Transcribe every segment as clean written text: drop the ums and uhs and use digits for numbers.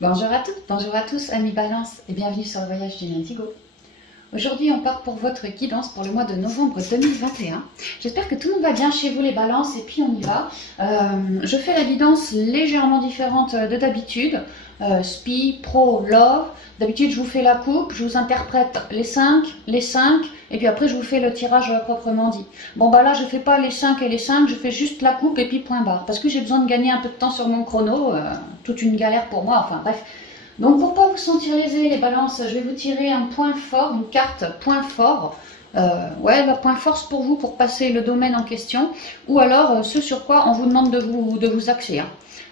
Bonjour à toutes, bonjour à tous, amis Balance, et bienvenue sur le voyage du Indigo. Aujourd'hui, on part pour votre guidance pour le mois de novembre 2021. J'espère que tout le monde va bien chez vous, les Balances, et puis on y va. Je fais la guidance légèrement différente de d'habitude. Spi, Pro, Love. D'habitude, je vous fais la coupe, je vous interprète les 5, et puis après, je vous fais le tirage proprement dit. Bon, bah là, je fais pas les 5 et les 5, je fais juste la coupe et puis point barre. Parce que j'ai besoin de gagner un peu de temps sur mon chrono, toute une galère pour moi, enfin bref. Donc pour pas vous sentir lésés les Balances, je vais vous tirer un point fort, une carte point fort. Ouais, le point force pour vous pour passer le domaine en question, ou alors ce sur quoi on vous demande de vous axer. Hein.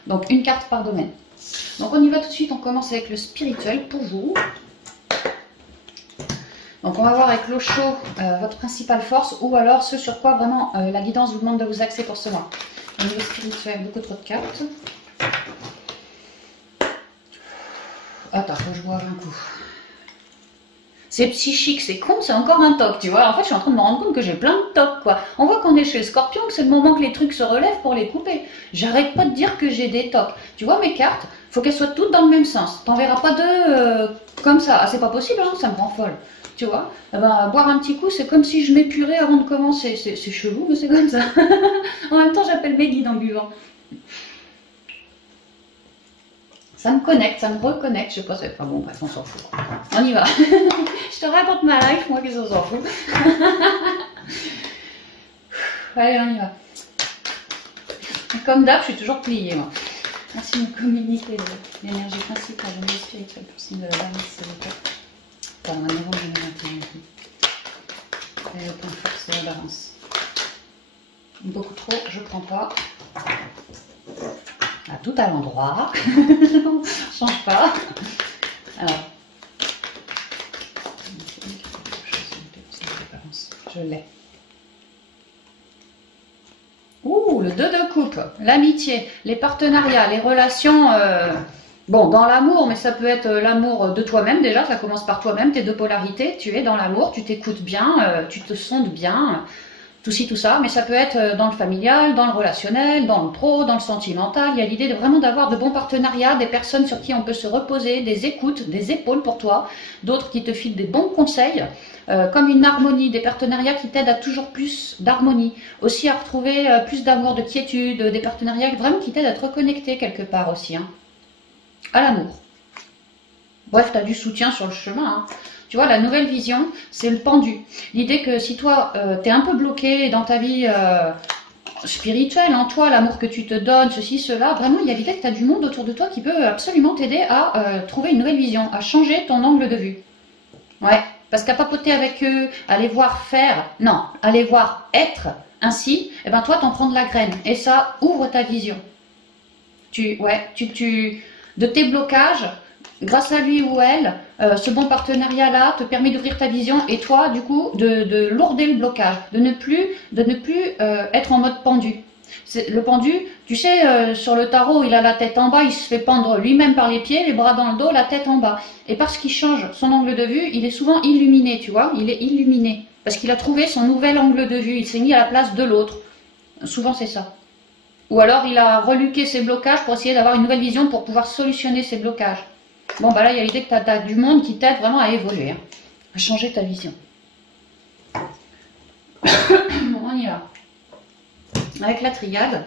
Donc une carte par domaine. Donc on y va tout de suite, on commence avec le spirituel pour vous. Donc on va voir avec l'eau chaud votre principale force, ou alors ce sur quoi vraiment la guidance vous demande de vous axer pour ce mois. Au niveau spirituel, beaucoup trop de cartes. Attends, faut que je boive un coup. C'est psychique, c'est con, c'est encore un toc, tu vois. En fait, je suis en train de me rendre compte que j'ai plein de tocs, quoi. On voit qu'on est chez le Scorpion, que c'est le moment que les trucs se relèvent pour les couper. J'arrête pas de dire que j'ai des tocs. Tu vois, mes cartes, faut qu'elles soient toutes dans le même sens. T'en verras pas deux comme ça. Ah, c'est pas possible, hein, ça me rend folle. Tu vois, eh ben, boire un petit coup, c'est comme si je m'épurais avant de commencer. C'est chelou, mais c'est comme ça. En même temps, j'appelle mes guides en buvant. Ça me connecte, ça me reconnecte, je sais pas, c'est pas bon, bref, on s'en fout. On y va. Je te raconte ma life, moi, qu'est-ce qu'on s'en fout. Allez, on y va. Comme d'hab, je suis toujours pliée, moi. Merci de me communiquer l'énergie principale, l'énergie spirituelle pour signe de la balance, s'il vous plaît. Pardon, novembre 2021. Et le point fort, c'est la balance. Beaucoup trop, je prends pas. À tout à l'endroit, on change pas. Alors, je l'ai. Ouh, le 2 de coupe, l'amitié, les partenariats, les relations. Bon, dans l'amour, mais ça peut être l'amour de toi-même déjà, ça commence par toi-même, tes deux polarités. Tu es dans l'amour, tu t'écoutes bien, tu te sondes bien. Tout ci, tout ça, mais ça peut être dans le familial, dans le relationnel, dans le pro, dans le sentimental. Il y a l'idée de vraiment d'avoir de bons partenariats, des personnes sur qui on peut se reposer, des écoutes, des épaules pour toi, d'autres qui te filent des bons conseils, comme une harmonie, des partenariats qui t'aident à toujours plus d'harmonie, aussi à retrouver plus d'amour, de quiétude, des partenariats vraiment qui t'aident à te reconnecter quelque part aussi, hein, à l'amour. Bref, tu as du soutien sur le chemin, hein. Tu vois, la nouvelle vision, c'est le pendu. L'idée que si toi, tu es un peu bloqué dans ta vie spirituelle, en toi, l'amour que tu te donnes, ceci, cela, vraiment, il y a l'idée que tu as du monde autour de toi qui peut absolument t'aider à trouver une nouvelle vision, à changer ton angle de vue. Ouais, parce qu'à papoter avec eux, à les voir faire, non, à les voir être ainsi, eh ben toi, t'en prends de la graine. Et ça ouvre ta vision. De tes blocages, grâce à lui ou elle, ce bon partenariat-là te permet d'ouvrir ta vision et toi, du coup, de lourder le blocage, de ne plus être en mode pendu. Le pendu, tu sais, sur le tarot, il a la tête en bas, il se fait pendre lui-même par les pieds, les bras dans le dos, la tête en bas. Et parce qu'il change son angle de vue, il est souvent illuminé, tu vois, il est illuminé. Parce qu'il a trouvé son nouvel angle de vue, il s'est mis à la place de l'autre. Souvent, c'est ça. Ou alors, il a reluqué ses blocages pour essayer d'avoir une nouvelle vision pour pouvoir solutionner ses blocages. Bon, bah là, il y a l'idée que tu as du monde qui t'aide vraiment à évoluer, hein, à changer ta vision. On y va. Avec la triade.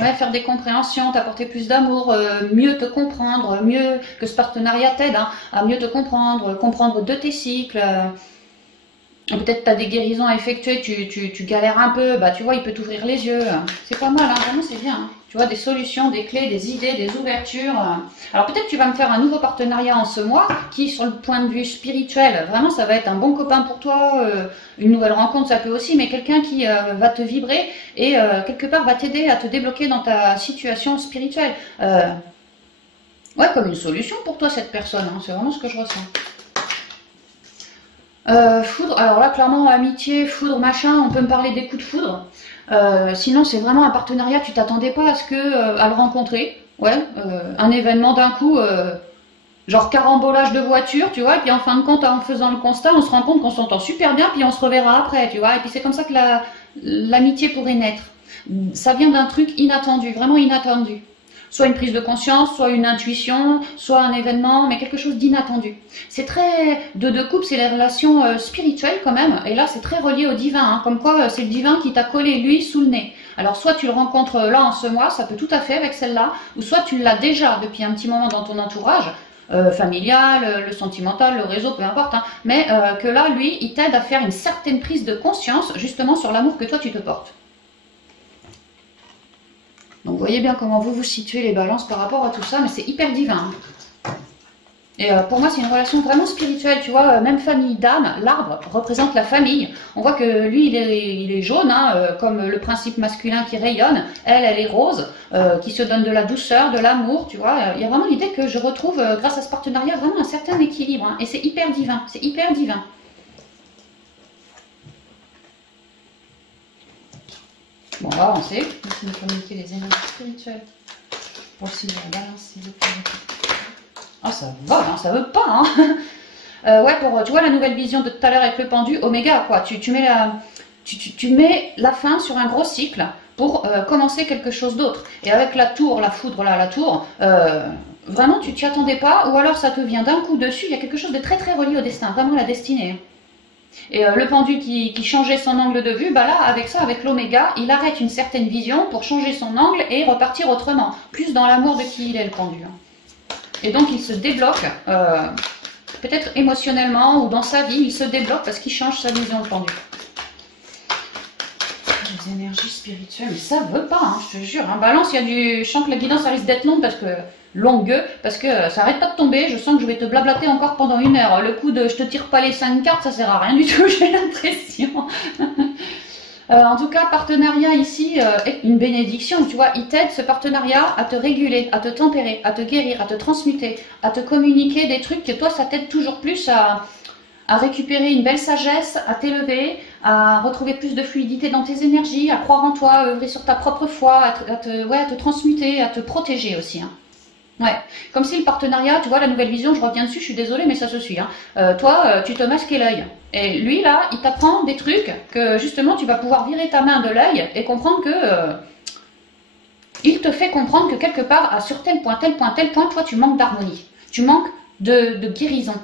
Ouais, faire des compréhensions, t'apporter plus d'amour, mieux te comprendre, mieux que ce partenariat t'aide, hein, à mieux te comprendre, comprendre de tes cycles. Peut-être tu as des guérisons à effectuer, tu galères un peu, bah tu vois, il peut t'ouvrir les yeux. C'est pas mal, hein, vraiment c'est bien. Hein. Tu vois, des solutions, des clés, des idées, des ouvertures. Alors peut-être tu vas me faire un nouveau partenariat en ce mois qui, sur le point de vue spirituel, vraiment ça va être un bon copain pour toi. Une nouvelle rencontre, ça peut aussi, mais quelqu'un qui va te vibrer et quelque part va t'aider à te débloquer dans ta situation spirituelle. Ouais, comme une solution pour toi cette personne, hein, c'est vraiment ce que je ressens. Foudre, alors là clairement amitié, foudre, machin, on peut me parler des coups de foudre. Sinon c'est vraiment un partenariat, tu t'attendais pas à le rencontrer. Ouais, un événement d'un coup, genre carambolage de voiture, tu vois, et puis en fin de compte, en faisant le constat, on se rend compte qu'on s'entend super bien, puis on se reverra après, tu vois, et puis c'est comme ça que l'amitié pourrait naître. Ça vient d'un truc inattendu, vraiment inattendu. Soit une prise de conscience, soit une intuition, soit un événement, mais quelque chose d'inattendu. C'est très... de couple, c'est les relations spirituelles quand même, et là c'est très relié au divin, hein, comme quoi c'est le divin qui t'a collé lui sous le nez. Alors soit tu le rencontres là en ce mois, ça peut tout à fait avec celle-là, ou soit tu l'as déjà depuis un petit moment dans ton entourage, familial, le sentimental, le réseau, peu importe, hein, mais que là, lui, il t'aide à faire une certaine prise de conscience justement sur l'amour que toi tu te portes. Donc vous voyez bien comment vous vous situez les balances par rapport à tout ça, mais c'est hyper divin. Et pour moi c'est une relation vraiment spirituelle, tu vois, même famille d'âme, l'arbre représente la famille. On voit que lui il est jaune, hein, comme le principe masculin qui rayonne, elle est rose, qui se donne de la douceur, de l'amour, tu vois. Il y a vraiment l'idée que je retrouve, grâce à ce partenariat, vraiment un certain équilibre, hein, et c'est hyper divin, c'est hyper divin. Bon, on va avancer. Merci de communiquer les énergies spirituelles. Pour le signe de la balance, s'il vous plaît. Ah, ça va, hein, ça veut pas, hein. Ouais, pour, tu vois, la nouvelle vision de tout à l'heure avec le pendu, Oméga, quoi. Tu mets la fin sur un gros cycle pour commencer quelque chose d'autre. Et avec la tour, la foudre, là, la tour, vraiment, tu t'y attendais pas, ou alors ça te vient d'un coup dessus. Il y a quelque chose de très, très relié au destin, vraiment la destinée. Et le pendu qui changeait son angle de vue, bah là, avec ça, avec l'oméga, il arrête une certaine vision pour changer son angle et repartir autrement. Plus dans l'amour de qui il est, le pendu. Et donc, il se débloque, peut-être émotionnellement ou dans sa vie, il se débloque parce qu'il change sa vision, le pendu. Les énergies spirituelles, mais ça veut pas, hein, je te jure. Hein. Balance, il y a du... Je sens que la guidance, ça risque d'être longue parce que... parce que ça arrête pas de tomber, je sens que je vais te blablater encore pendant 1 heure. Le coup de je te tire pas les 5 cartes, ça sert à rien du tout, j'ai l'impression. En tout cas, partenariat ici est une bénédiction, tu vois, il t'aide ce partenariat à te réguler, à te tempérer, à te guérir, à te transmuter, à te communiquer des trucs que toi, ça t'aide toujours plus à récupérer une belle sagesse, à t'élever, à retrouver plus de fluidité dans tes énergies, à croire en toi, à œuvrer sur ta propre foi, à te transmuter, à te protéger aussi, hein. Ouais, comme si le partenariat, tu vois, la nouvelle vision, je reviens dessus, je suis désolée, mais ça se suit. Hein. Toi, tu te masquais l'œil. Et lui, là, il t'apprend des trucs que, justement, tu vas pouvoir virer ta main de l'œil et comprendre que... il te fait comprendre que, quelque part, sur tel point, toi, tu manques d'harmonie. Tu manques de guérison.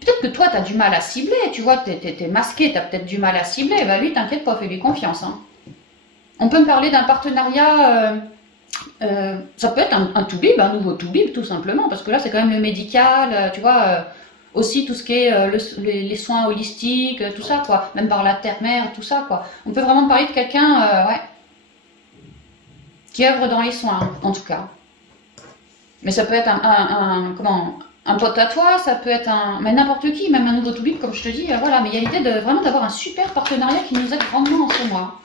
Peut-être que toi, tu as du mal à cibler, tu vois, tu es masqué, tu as peut-être du mal à cibler. Bah lui, t'inquiète pas, fais-lui confiance. Hein. On peut me parler d'un partenariat... ça peut être un toubib, un nouveau toubib tout simplement, parce que là c'est quand même le médical, tu vois, aussi tout ce qui est les soins holistiques, tout ça quoi, même par la terre-mère, tout ça quoi. On peut vraiment parler de quelqu'un, ouais, qui œuvre dans les soins, en tout cas. Mais ça peut être un pote à toi, ça peut être mais n'importe qui, même un nouveau toubib comme je te dis, voilà. Mais il y a l'idée de vraiment d'avoir un super partenariat qui nous aide grandement en ce mois,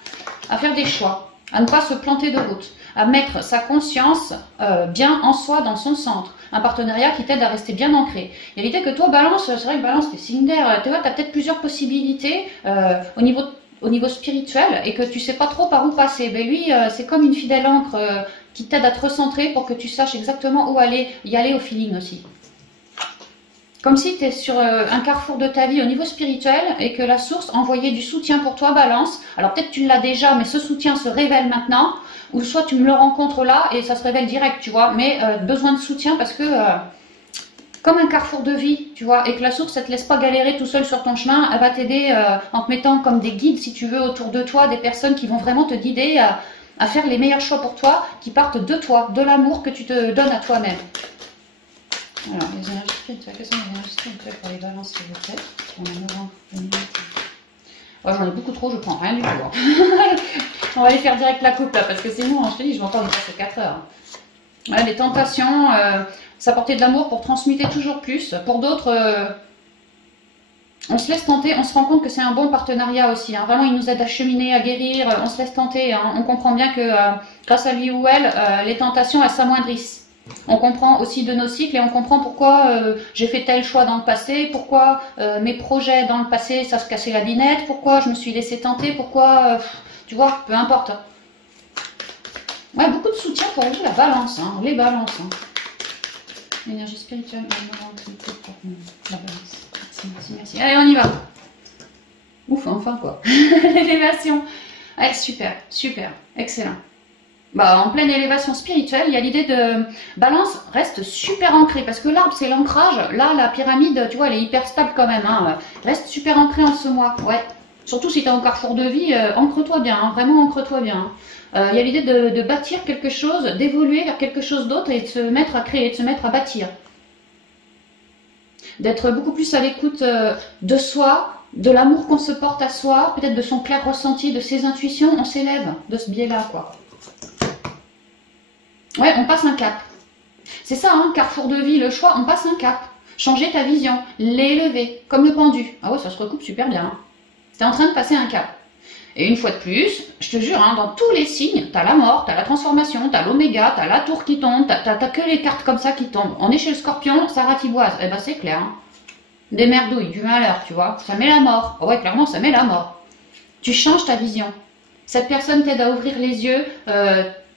à faire des choix, à ne pas se planter de route, à mettre sa conscience bien en soi, dans son centre. Un partenariat qui t'aide à rester bien ancré. Il y a l'idée que toi, Balance, c'est vrai que Balance, t'es signe d'air, tu vois, t'as peut-être plusieurs possibilités au niveau spirituel et que tu sais pas trop par où passer. Ben lui, c'est comme une fidèle encre qui t'aide à te recentrer pour que tu saches exactement où aller, y aller au feeling aussi. Comme si tu es sur un carrefour de ta vie au niveau spirituel et que la source envoyait du soutien pour toi, Balance. Alors peut-être tu l'as déjà, mais ce soutien se révèle maintenant. Ou soit tu me le rencontres là et ça se révèle direct, tu vois. Mais besoin de soutien parce que, comme un carrefour de vie, tu vois, et que la source, elle te laisse pas galérer tout seul sur ton chemin. Elle va t'aider en te mettant comme des guides, si tu veux, autour de toi, des personnes qui vont vraiment te guider à faire les meilleurs choix pour toi, qui partent de toi, de l'amour que tu te donnes à toi-même. Alors, les énergies spirituelles, quelles sont les énergies spirituelles pour les balances, s'il vous plaît? On a novembre, oh, j'en ai beaucoup trop, je prends rien du tout. Hein. On va aller faire direct la coupe là, parce que sinon, je te dis, je vais encore y passer 4 heures. Voilà, les tentations, s'apporter de l'amour pour transmuter toujours plus. Pour d'autres, on se laisse tenter, on se rend compte que c'est un bon partenariat aussi. Hein. Vraiment, il nous aide à cheminer, à guérir, on se laisse tenter. Hein. On comprend bien que grâce à lui ou elle, les tentations, elles s'amoindrissent. On comprend aussi de nos cycles et on comprend pourquoi j'ai fait tel choix dans le passé, pourquoi mes projets dans le passé, ça se cassait la binette, pourquoi je me suis laissé tenter, pourquoi, tu vois, peu importe. Ouais, beaucoup de soutien pour vous, la balance, hein, les balances. Hein. L'énergie spirituelle, la balance. Merci, merci, merci. Allez, on y va. Ouf, enfin quoi. L'élévation. Ouais, super, super, excellent. Bah, en pleine élévation spirituelle, il y a l'idée de balance, reste super ancré, parce que l'arbre c'est l'ancrage, là la pyramide, tu vois, elle est hyper stable quand même, hein. Reste super ancré en ce mois, ouais. Surtout si tu es au carrefour de vie, ancre-toi bien, hein, vraiment ancre-toi bien. Il y a l'idée de bâtir quelque chose, d'évoluer vers quelque chose d'autre et de se mettre à créer, de se mettre à bâtir. D'être beaucoup plus à l'écoute de soi, de l'amour qu'on se porte à soi, peut-être de son clair ressenti, de ses intuitions, on s'élève de ce biais-là, quoi. Ouais, on passe un cap. C'est ça, hein, carrefour de vie, le choix, on passe un cap. Changer ta vision, l'élever, comme le pendu. Ah ouais, ça se recoupe super bien. Hein. Tu es en train de passer un cap. Et une fois de plus, je te jure, hein, dans tous les signes, tu as la mort, tu as la transformation, tu as l'oméga, tu as la tour qui tombe, tu n'as que les cartes comme ça qui tombent. On est chez le scorpion, ça ratiboise. Eh ben c'est clair. Hein. Des merdouilles, du malheur, tu vois. Ça met la mort. Oh ouais, clairement, ça met la mort. Tu changes ta vision. Cette personne t'aide à ouvrir les yeux,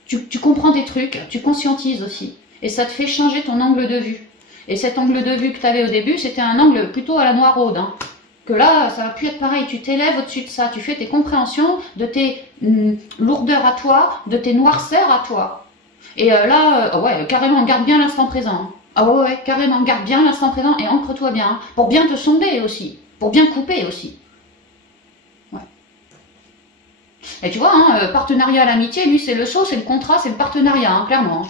tu comprends des trucs, tu conscientises aussi. Et ça te fait changer ton angle de vue. Et cet angle de vue que tu avais au début, c'était un angle plutôt à la noiraude. Hein. Que là, ça va plus être pareil. Tu t'élèves au-dessus de ça. Tu fais tes compréhensions de tes lourdeurs à toi, de tes noirceurs à toi. Et là, ouais, carrément, garde bien l'instant présent. Ah ouais, carrément, garde bien l'instant présent et ancre-toi bien. Hein, pour bien te sonder aussi. Pour bien couper aussi. Et tu vois, hein, partenariat à l'amitié, lui, c'est le saut, c'est le contrat, c'est le partenariat, hein, clairement.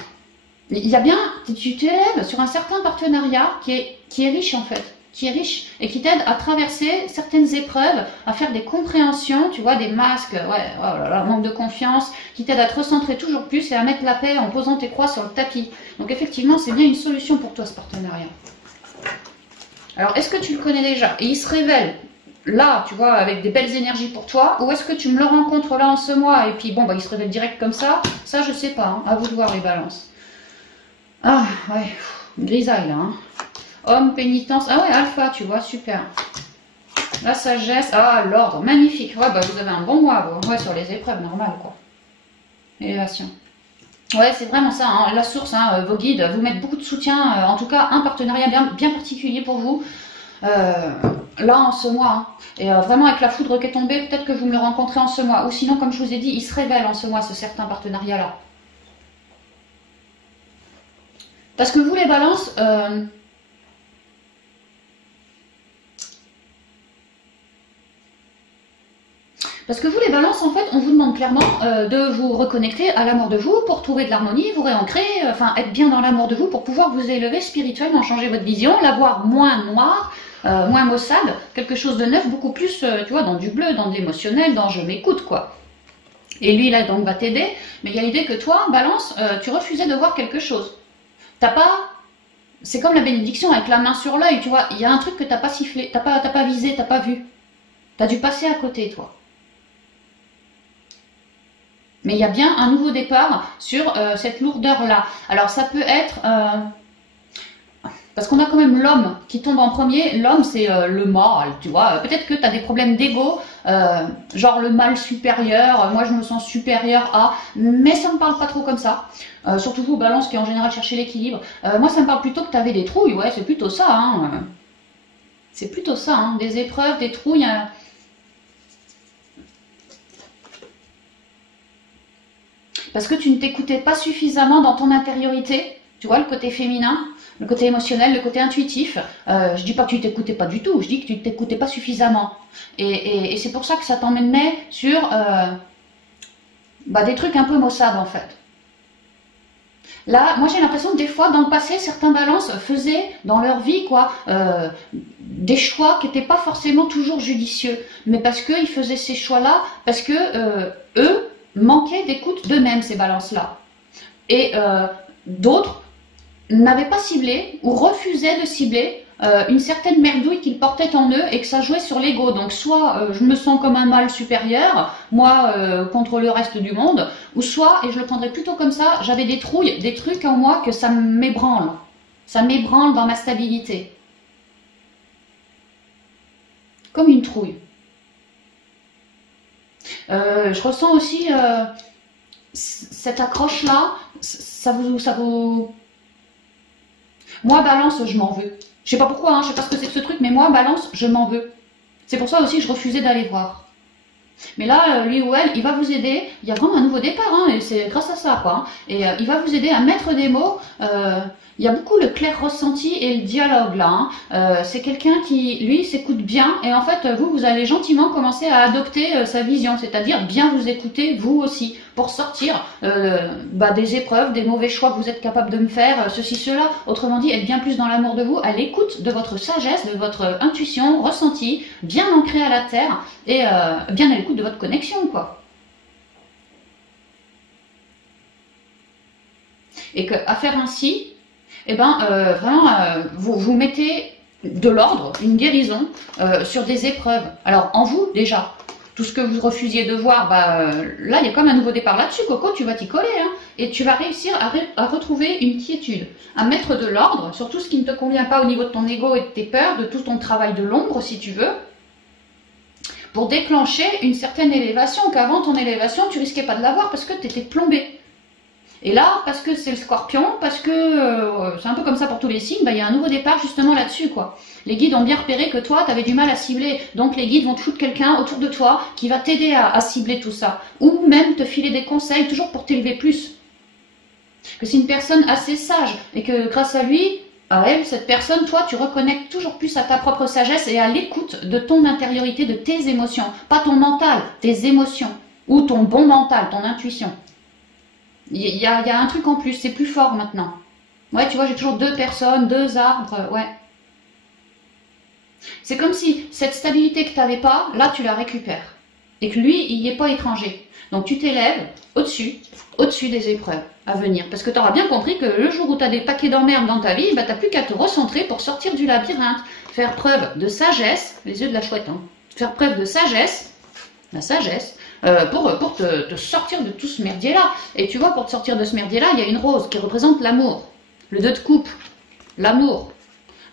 Il y a bien, tu t'élèves sur un certain partenariat qui est riche, en fait, qui est riche, et qui t'aide à traverser certaines épreuves, à faire des compréhensions, tu vois, des masques, ouais, oh là là, manque de confiance, qui t'aide à te recentrer toujours plus et à mettre la paix en posant tes croix sur le tapis. Donc effectivement, c'est bien une solution pour toi, ce partenariat. Alors, est-ce que tu le connais déjà? Et il se révèle là, tu vois, avec des belles énergies pour toi, ou est-ce que tu me le rencontres là en ce mois, et puis bon, bah il se révèle direct comme ça je sais pas, hein, à vous de voir les balances. Ah, ouais, grisaille là, hein. Homme, pénitence, ah ouais, alpha, tu vois, super. La sagesse, ah, l'ordre, magnifique, ouais, bah vous avez un bon mois, vous. Ouais, sur les épreuves, normal, quoi. Élévation. Ouais, c'est vraiment ça, hein, la source, hein, vos guides, vous mettent beaucoup de soutien, en tout cas, un partenariat bien particulier pour vous. Là en ce mois, hein. Et vraiment avec la foudre qui est tombée, peut-être que vous me le rencontrez en ce mois, ou sinon comme je vous ai dit, il se révèle en ce mois ce certain partenariat là, parce que vous les balances, en fait, on vous demande clairement de vous reconnecter à l'amour de vous pour trouver de l'harmonie, vous réancrer, enfin être bien dans l'amour de vous pour pouvoir vous élever spirituellement, changer votre vision, la voir moins noire, moins maussade, quelque chose de neuf, beaucoup plus, tu vois, dans du bleu, dans de l'émotionnel, dans je m'écoute, quoi. Et lui, là, donc, va t'aider, mais il y a l'idée que toi, balance, tu refusais de voir quelque chose. T'as pas... C'est comme la bénédiction avec la main sur l'œil, tu vois, il y a un truc que t'as pas sifflé, t'as pas visé, t'as pas vu. T'as dû passer à côté, toi. Mais il y a bien un nouveau départ sur cette lourdeur-là. Alors, ça peut être... parce qu'on a quand même l'homme qui tombe en premier. L'homme, c'est le mâle, tu vois. Peut-être que tu as des problèmes d'ego, genre le mâle supérieur. Moi, je me sens supérieur à... Mais ça me parle pas trop comme ça. Surtout vous, balance, qui en général cherchez l'équilibre. Moi, ça me parle plutôt que tu avais des trouilles. Ouais, c'est plutôt ça. Hein. C'est plutôt ça. Hein. Des épreuves, des trouilles... Parce que tu ne t'écoutais pas suffisamment dans ton intériorité. Tu vois, le côté féminin, le côté émotionnel, le côté intuitif. Je dis pas que tu t'écoutais pas du tout, je dis que tu t'écoutais pas suffisamment. Et c'est pour ça que ça t'emmènerait sur des trucs un peu maussades en fait. Là, moi j'ai l'impression que des fois, dans le passé, certains balances faisaient dans leur vie quoi, des choix qui n'étaient pas forcément toujours judicieux. Mais parce qu'ils faisaient ces choix-là, parce que eux manquaient d'écoute d'eux-mêmes, ces balances-là. Et d'autres n'avaient pas ciblé ou refusaient de cibler une certaine merdouille qu'ils portaient en eux et que ça jouait sur l'ego. Donc soit je me sens comme un mâle supérieur, moi contre le reste du monde, ou soit, et je le prendrais plutôt comme ça, j'avais des trouilles, des trucs en moi que ça m'ébranle. Ça m'ébranle dans ma stabilité. Comme une trouille. Je ressens aussi cette accroche-là, ça vous... Moi, balance, je m'en veux. Je sais pas pourquoi, hein, je sais pas ce que c'est que ce truc, mais moi, balance, je m'en veux. C'est pour ça aussi que je refusais d'aller voir. Mais là, lui ou elle, il va vous aider. Il y a vraiment un nouveau départ, hein, et c'est grâce à ça, quoi. Hein. Et il va vous aider à mettre des mots. Il y a beaucoup le clair ressenti et le dialogue là. Hein. C'est quelqu'un qui, lui, s'écoute bien. Et en fait, vous allez gentiment commencer à adopter sa vision, c'est-à-dire bien vous écouter, vous aussi, pour sortir des épreuves, des mauvais choix que vous êtes capable de me faire, ceci, cela. Autrement dit, être bien plus dans l'amour de vous, à l'écoute de votre sagesse, de votre intuition, ressenti, bien ancré à la terre et bien à l'écoute de votre connexion, quoi. Et qu'à faire ainsi, eh ben, vous mettez de l'ordre, une guérison sur des épreuves. Alors, en vous, déjà, tout ce que vous refusiez de voir, là, il y a comme un nouveau départ là-dessus, Coco, tu vas t'y coller, hein, et tu vas réussir à retrouver une quiétude, à mettre de l'ordre sur tout ce qui ne te convient pas au niveau de ton ego et de tes peurs, de tout ton travail de l'ombre, si tu veux, pour déclencher une certaine élévation, qu'avant ton élévation, tu risquais pas de l'avoir parce que tu étais plombé. Et là, parce que c'est le scorpion, parce que c'est un peu comme ça pour tous les signes, il y a un nouveau départ justement là-dessus, quoi. Les guides ont bien repéré que toi, tu avais du mal à cibler. Donc les guides vont te foutre quelqu'un autour de toi qui va t'aider à cibler tout ça. Ou même te filer des conseils, toujours pour t'élever plus. Que c'est une personne assez sage et que grâce à lui, à elle, cette personne, toi, tu reconnectes toujours plus à ta propre sagesse et à l'écoute de ton intériorité, de tes émotions. Pas ton mental, tes émotions. Ou ton bon mental, ton intuition. Il y a un truc en plus, c'est plus fort maintenant. Ouais, tu vois, j'ai toujours deux personnes, deux arbres, ouais. C'est comme si cette stabilité que tu n'avais pas, là, tu la récupères. Et que lui, il n'y est pas étranger. Donc, tu t'élèves au-dessus des épreuves à venir. Parce que tu auras bien compris que le jour où tu as des paquets d'emmerdes dans ta vie, tu n'as plus qu'à te recentrer pour sortir du labyrinthe. Faire preuve de sagesse, les yeux de la chouette, hein. Faire preuve de sagesse, la sagesse, pour te sortir de tout ce merdier-là. Et tu vois, pour te sortir de ce merdier-là, il y a une rose qui représente l'amour. Le 2 de coupe, l'amour.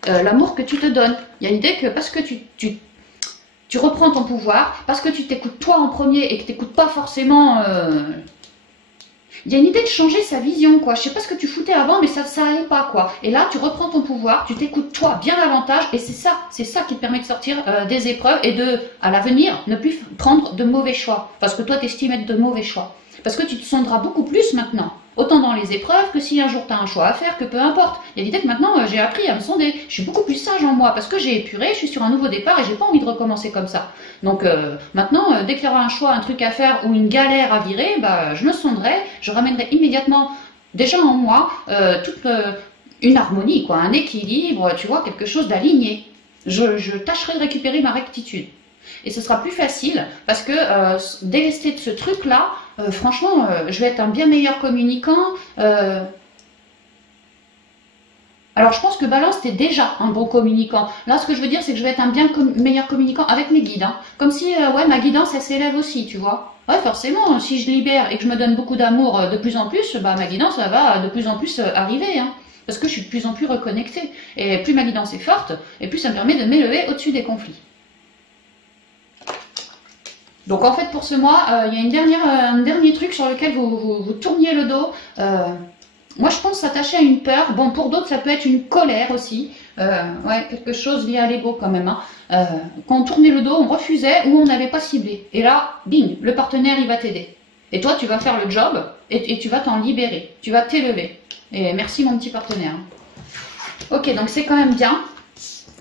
L'amour que tu te donnes. Il y a l'idée que parce que tu reprends ton pouvoir, parce que tu t'écoutes toi en premier et que tu n'écoutes pas forcément... Il y a une idée de changer sa vision, quoi. Je sais pas ce que tu foutais avant, mais ça allait pas, quoi. Et là, tu reprends ton pouvoir, tu t'écoutes toi bien davantage, et c'est ça qui te permet de sortir des épreuves et de, à l'avenir, ne plus prendre de mauvais choix. Parce que toi, tu estimes être de mauvais choix. Parce que tu te sonderas beaucoup plus maintenant. Autant dans les épreuves que si un jour tu as un choix à faire, que peu importe. Il y a l'idée que maintenant, j'ai appris à me sonder. Je suis beaucoup plus sage en moi parce que j'ai épuré, je suis sur un nouveau départ et j'ai pas envie de recommencer comme ça. Donc maintenant, dès qu'il y aura un choix, un truc à faire ou une galère à virer, je me sonderai, je ramènerai immédiatement, déjà en moi, une harmonie, quoi, un équilibre, tu vois, quelque chose d'aligné. Je tâcherai de récupérer ma rectitude. Et ce sera plus facile parce que délester de ce truc-là, franchement, je vais être un bien meilleur communicant. Alors, je pense que Balance, t'es déjà un bon communicant. Là, ce que je veux dire, c'est que je vais être un bien meilleur communicant avec mes guides. Hein. Comme si, ma guidance, elle s'élève aussi, tu vois. Ouais, forcément, si je libère et que je me donne beaucoup d'amour de plus en plus, ma guidance, elle va de plus en plus arriver. Hein. Parce que je suis de plus en plus reconnectée. Et plus ma guidance est forte, et plus ça me permet de m'élever au-dessus des conflits. Donc en fait pour ce mois, il y a un dernier truc sur lequel vous tourniez le dos. Moi je pense s'attacher à une peur. Bon pour d'autres ça peut être une colère aussi. Ouais, quelque chose lié à l'ego quand même. Hein. Quand on tournait le dos, on refusait ou on n'avait pas ciblé. Et là, bing, le partenaire il va t'aider. Et toi tu vas faire le job et tu vas t'en libérer. Tu vas t'élever. Et merci mon petit partenaire. Ok, donc c'est quand même bien.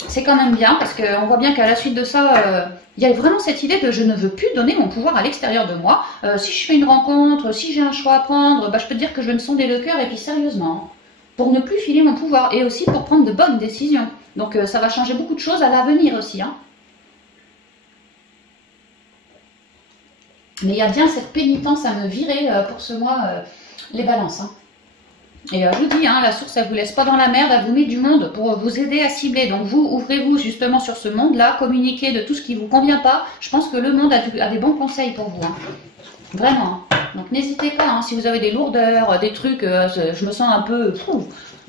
C'est quand même bien parce qu'on voit bien qu'à la suite de ça, il y a vraiment cette idée de je ne veux plus donner mon pouvoir à l'extérieur de moi. Si je fais une rencontre, si j'ai un choix à prendre, je peux te dire que je vais me sonder le cœur et puis sérieusement, pour ne plus filer mon pouvoir et aussi pour prendre de bonnes décisions. Donc ça va changer beaucoup de choses à l'avenir aussi. Hein. Mais il y a bien cette pénitence à me virer pour ce mois, les balances. Hein. Et je vous dis, hein, la source, elle ne vous laisse pas dans la merde, elle vous met du monde pour vous aider à cibler. Donc vous, ouvrez-vous justement sur ce monde-là, communiquez de tout ce qui ne vous convient pas. Je pense que le monde a des bons conseils pour vous. Hein. Vraiment. Donc n'hésitez pas, hein, si vous avez des lourdeurs, des trucs, je me sens un peu...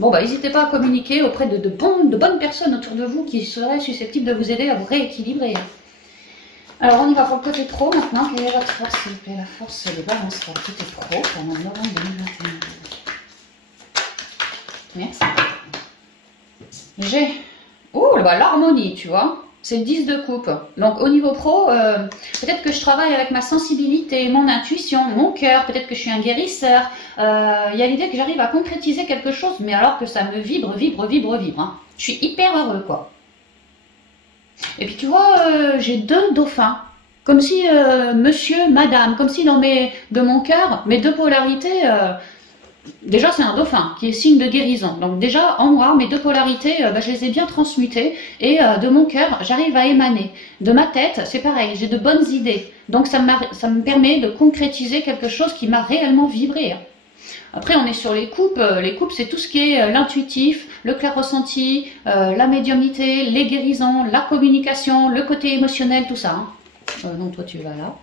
Bon, n'hésitez pas à communiquer auprès de bonnes personnes autour de vous qui seraient susceptibles de vous aider à vous rééquilibrer. Alors on y va pour le côté pro maintenant. Quelle est votre force, s'il vous plaît? La force des balances pour le côté pro pendant novembre 2021. Merci. j'ai... Oh, bah, l'harmonie, tu vois. C'est le 10 de coupe. Donc au niveau pro, peut-être que je travaille avec ma sensibilité, mon intuition, mon cœur, peut-être que je suis un guérisseur. Il y a l'idée que j'arrive à concrétiser quelque chose, mais alors que ça me vibre, vibre, vibre, vibre. Hein. Je suis hyper heureux, quoi. Et puis tu vois, j'ai 2 dauphins. Comme si monsieur, madame, comme si de mon cœur, mes 2 polarités... déjà, c'est un dauphin qui est signe de guérison. Donc déjà, en moi, mes 2 polarités, bah, je les ai bien transmutées. Et de mon cœur, j'arrive à émaner. De ma tête, c'est pareil, j'ai de bonnes idées. Donc ça me permet de concrétiser quelque chose qui m'a réellement vibré. Après, on est sur les coupes. Les coupes, c'est tout ce qui est l'intuitif, le clair ressenti, la médiumnité, les guérisons, la communication, le côté émotionnel, tout ça. Hein. Donc toi, tu vas là.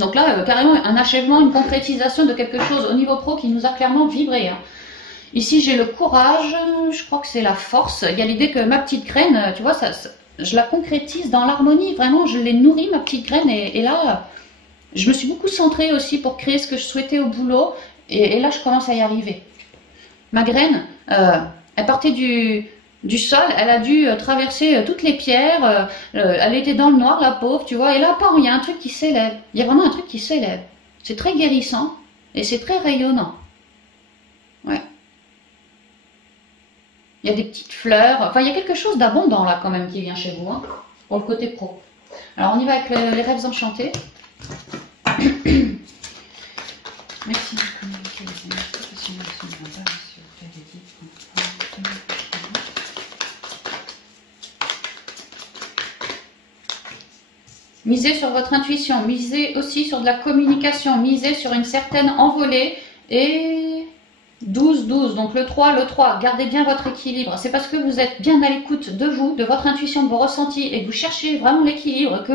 Donc là, carrément, un achèvement, une concrétisation de quelque chose au niveau pro qui nous a clairement vibré. Hein. Ici, j'ai le courage, je crois que c'est la force. Il y a l'idée que ma petite graine, tu vois, je la concrétise dans l'harmonie. Vraiment, je l'ai nourrie, ma petite graine. Et là, je me suis beaucoup centrée aussi pour créer ce que je souhaitais au boulot. Et là, je commence à y arriver. Ma graine, elle partait du sol, elle a dû traverser toutes les pierres, elle était dans le noir, la pauvre, tu vois, et là, il y a un truc qui s'élève, il y a vraiment un truc qui s'élève. C'est très guérissant, et c'est très rayonnant. Ouais. Il y a des petites fleurs, enfin, il y a quelque chose d'abondant, là, quand même, qui vient chez vous, hein, pour le côté pro. Alors, on y va avec les rêves enchantés. Merci de communiquer les énergies professionnelles sur le mandat, sur le fait des Misez sur votre intuition, misez aussi sur de la communication, misez sur une certaine envolée et 12-12, donc le 3, gardez bien votre équilibre. C'est parce que vous êtes bien à l'écoute de vous, de votre intuition, de vos ressentis et que vous cherchez vraiment l'équilibre que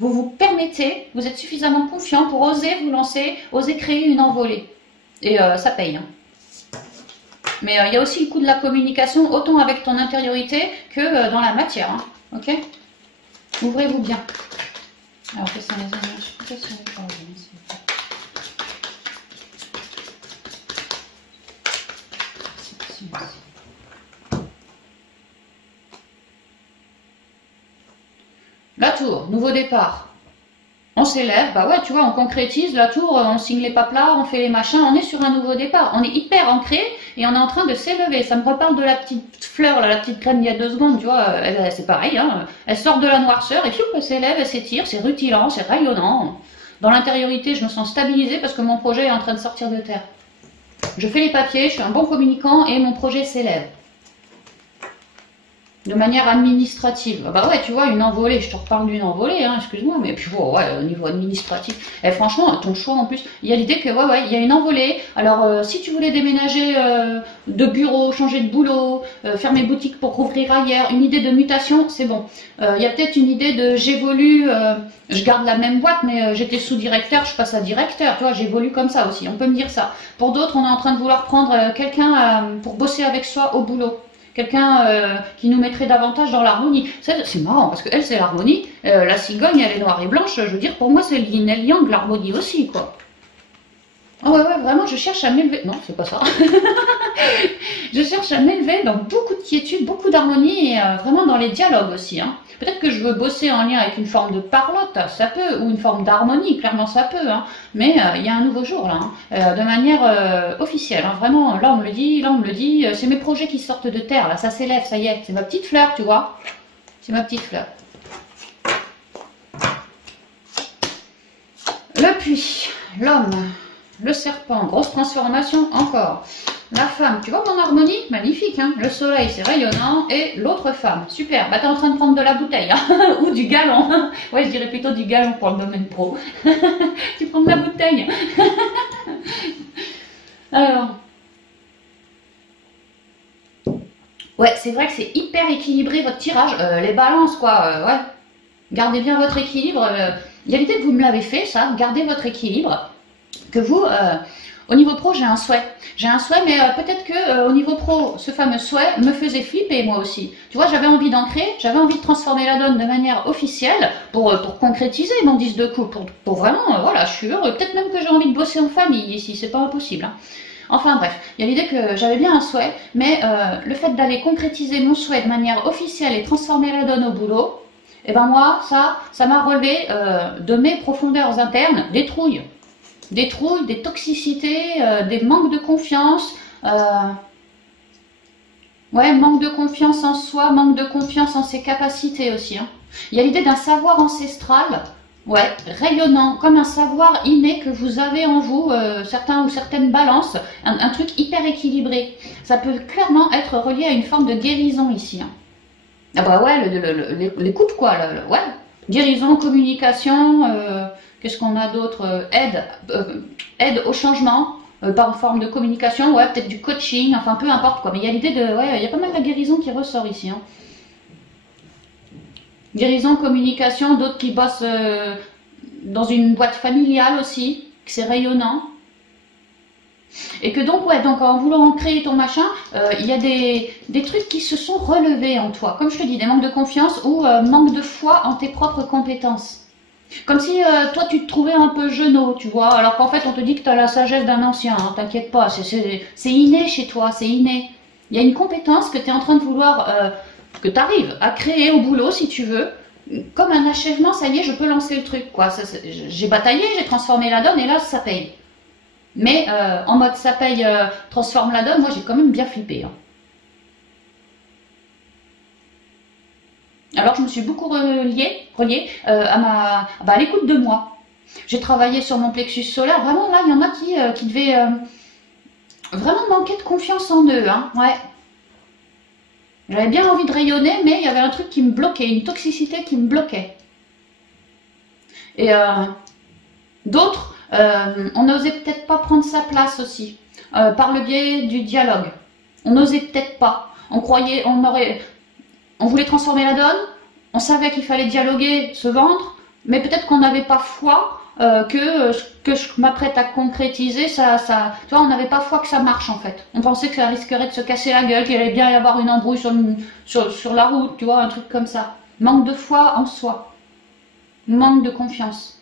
vous permettez, vous êtes suffisamment confiant pour oser vous lancer, oser créer une envolée. Et ça paye. Hein. Mais il y a aussi le coup de la communication, autant avec ton intériorité que dans la matière. Hein. Ok? Ouvrez-vous bien. Alors, quelles sont les énergies professionnelles pour aujourd'hui, s'il vous plaît? Merci. La tour, nouveau départ. On s'élève, bah ouais, tu vois, on concrétise la tour, on signe les paplats, on fait les machins, on est sur un nouveau départ. On est hyper ancré et on est en train de s'élever. Ça me reparle de la petite fleur, là, la petite graine il y a 2 secondes, tu vois, c'est pareil, hein. Elle sort de la noirceur et elle s'élève, elle s'étire, c'est rutilant, c'est rayonnant. Dans l'intériorité, je me sens stabilisée parce que mon projet est en train de sortir de terre. Je fais les papiers, je suis un bon communicant et mon projet s'élève. De manière administrative. Bah ouais, tu vois, une envolée, je te reparle d'une envolée, hein, excuse-moi, mais puis ouais, au niveau administratif. Et franchement, ton choix en plus, il y a l'idée que, ouais, il y a une envolée. Alors, si tu voulais déménager de bureau, changer de boulot, fermer boutique pour rouvrir ailleurs, une idée de mutation, c'est bon. Il y a peut-être une idée de j'évolue, je garde la même boîte, mais j'étais sous-directeur, je passe à directeur, tu vois, j'évolue comme ça aussi, on peut me dire ça. Pour d'autres, on est en train de vouloir prendre quelqu'un pour bosser avec soi au boulot. Quelqu'un qui nous mettrait davantage dans l'harmonie. C'est marrant, parce qu'elle, c'est l'harmonie. La cigogne, elle est noire et blanche. Je veux dire, pour moi, c'est le yin et le yang, l'harmonie aussi, quoi. Oh ouais, vraiment, je cherche à m'élever. Non, c'est pas ça. Je cherche à m'élever dans beaucoup de quiétude, beaucoup d'harmonie, et vraiment dans les dialogues aussi. Hein. Peut-être que je veux bosser en lien avec une forme de parlotte, ça peut, ou une forme d'harmonie, clairement ça peut. Hein. Mais il y a un nouveau jour là, hein, de manière officielle. Hein. Vraiment, là on me le dit, c'est mes projets qui sortent de terre, là ça s'élève, ça y est, c'est ma petite fleur, tu vois. C'est ma petite fleur. Le puits, l'homme, le serpent, grosse transformation encore. La femme, tu vois mon harmonie? Magnifique, hein. Le soleil, c'est rayonnant. Et l'autre femme, super. Bah, t'es en train de prendre de la bouteille, hein. Ou du galon. Ouais, je dirais plutôt du galon pour le domaine pro. Tu prends de la bouteille. Alors. Ouais, c'est vrai que c'est hyper équilibré votre tirage. Les balances, quoi. Ouais. Gardez bien votre équilibre. Il y a l'idée que vous me l'avez fait, ça. Gardez votre équilibre. Que vous... Au niveau pro, j'ai un souhait. J'ai un souhait, mais peut-être que au niveau pro, ce fameux souhait me faisait flipper moi aussi. Tu vois, j'avais envie d'ancrer, j'avais envie de transformer la donne de manière officielle pour concrétiser mon 10 de coupe, pour vraiment, voilà, je suis heureux. Peut-être même que j'ai envie de bosser en famille ici, c'est pas impossible. Hein. Enfin bref, il y a l'idée que j'avais bien un souhait, mais le fait d'aller concrétiser mon souhait de manière officielle et transformer la donne au boulot, et ben moi, ça m'a relevé de mes profondeurs internes des trouilles. Des trouilles, des toxicités, des manques de confiance. Ouais, manque de confiance en soi, manque de confiance en ses capacités aussi. Hein. Il y a l'idée d'un savoir ancestral, ouais, rayonnant, comme un savoir inné que vous avez en vous, certains ou certaines balances, un truc hyper équilibré. Ça peut clairement être relié à une forme de guérison ici. Hein. Ah bah ouais, l'écoute quoi, ouais. Guérison, communication, qu'est-ce qu'on a d'autre, aide au changement. Par forme de communication, ouais, peut-être du coaching, enfin peu importe quoi. Mais il y a l'idée de, ouais, il y a pas mal de guérison qui ressort ici. Hein. Guérison, communication, d'autres qui bossent dans une boîte familiale aussi, que c'est rayonnant. Et que donc, ouais, donc en voulant créer ton machin, il y a des trucs qui se sont relevés en toi. Comme je te dis, des manques de confiance ou manque de foi en tes propres compétences. Comme si toi tu te trouvais un peu genaud, tu vois, alors qu'en fait on te dit que tu as la sagesse d'un ancien, hein, t'inquiète pas, c'est inné chez toi, c'est inné. Il y a une compétence que tu es en train de vouloir, que tu arrives à créer au boulot si tu veux, comme un achèvement, ça y est, je peux lancer le truc, quoi. J'ai bataillé, j'ai transformé la donne et là ça paye. Mais en mode ça paye, transforme la donne, moi j'ai quand même bien flippé. Hein. Alors je me suis beaucoup reliée à l'écoute de moi. J'ai travaillé sur mon plexus solaire. Vraiment là, il y en a qui devaient vraiment manquer de confiance en eux. Hein. Ouais. J'avais bien envie de rayonner, mais il y avait un truc qui me bloquait, une toxicité qui me bloquait. Et d'autres, on n'osait peut-être pas prendre sa place aussi, par le biais du dialogue. On n'osait peut-être pas. On croyait, on voulait transformer la donne, on savait qu'il fallait dialoguer, se vendre, mais peut-être qu'on n'avait pas foi que ce que je m'apprête à concrétiser, tu vois, on n'avait pas foi que ça marche en fait. On pensait que ça risquerait de se casser la gueule, qu'il allait bien y avoir une embrouille sur la route, tu vois, un truc comme ça. Manque de foi en soi, manque de confiance.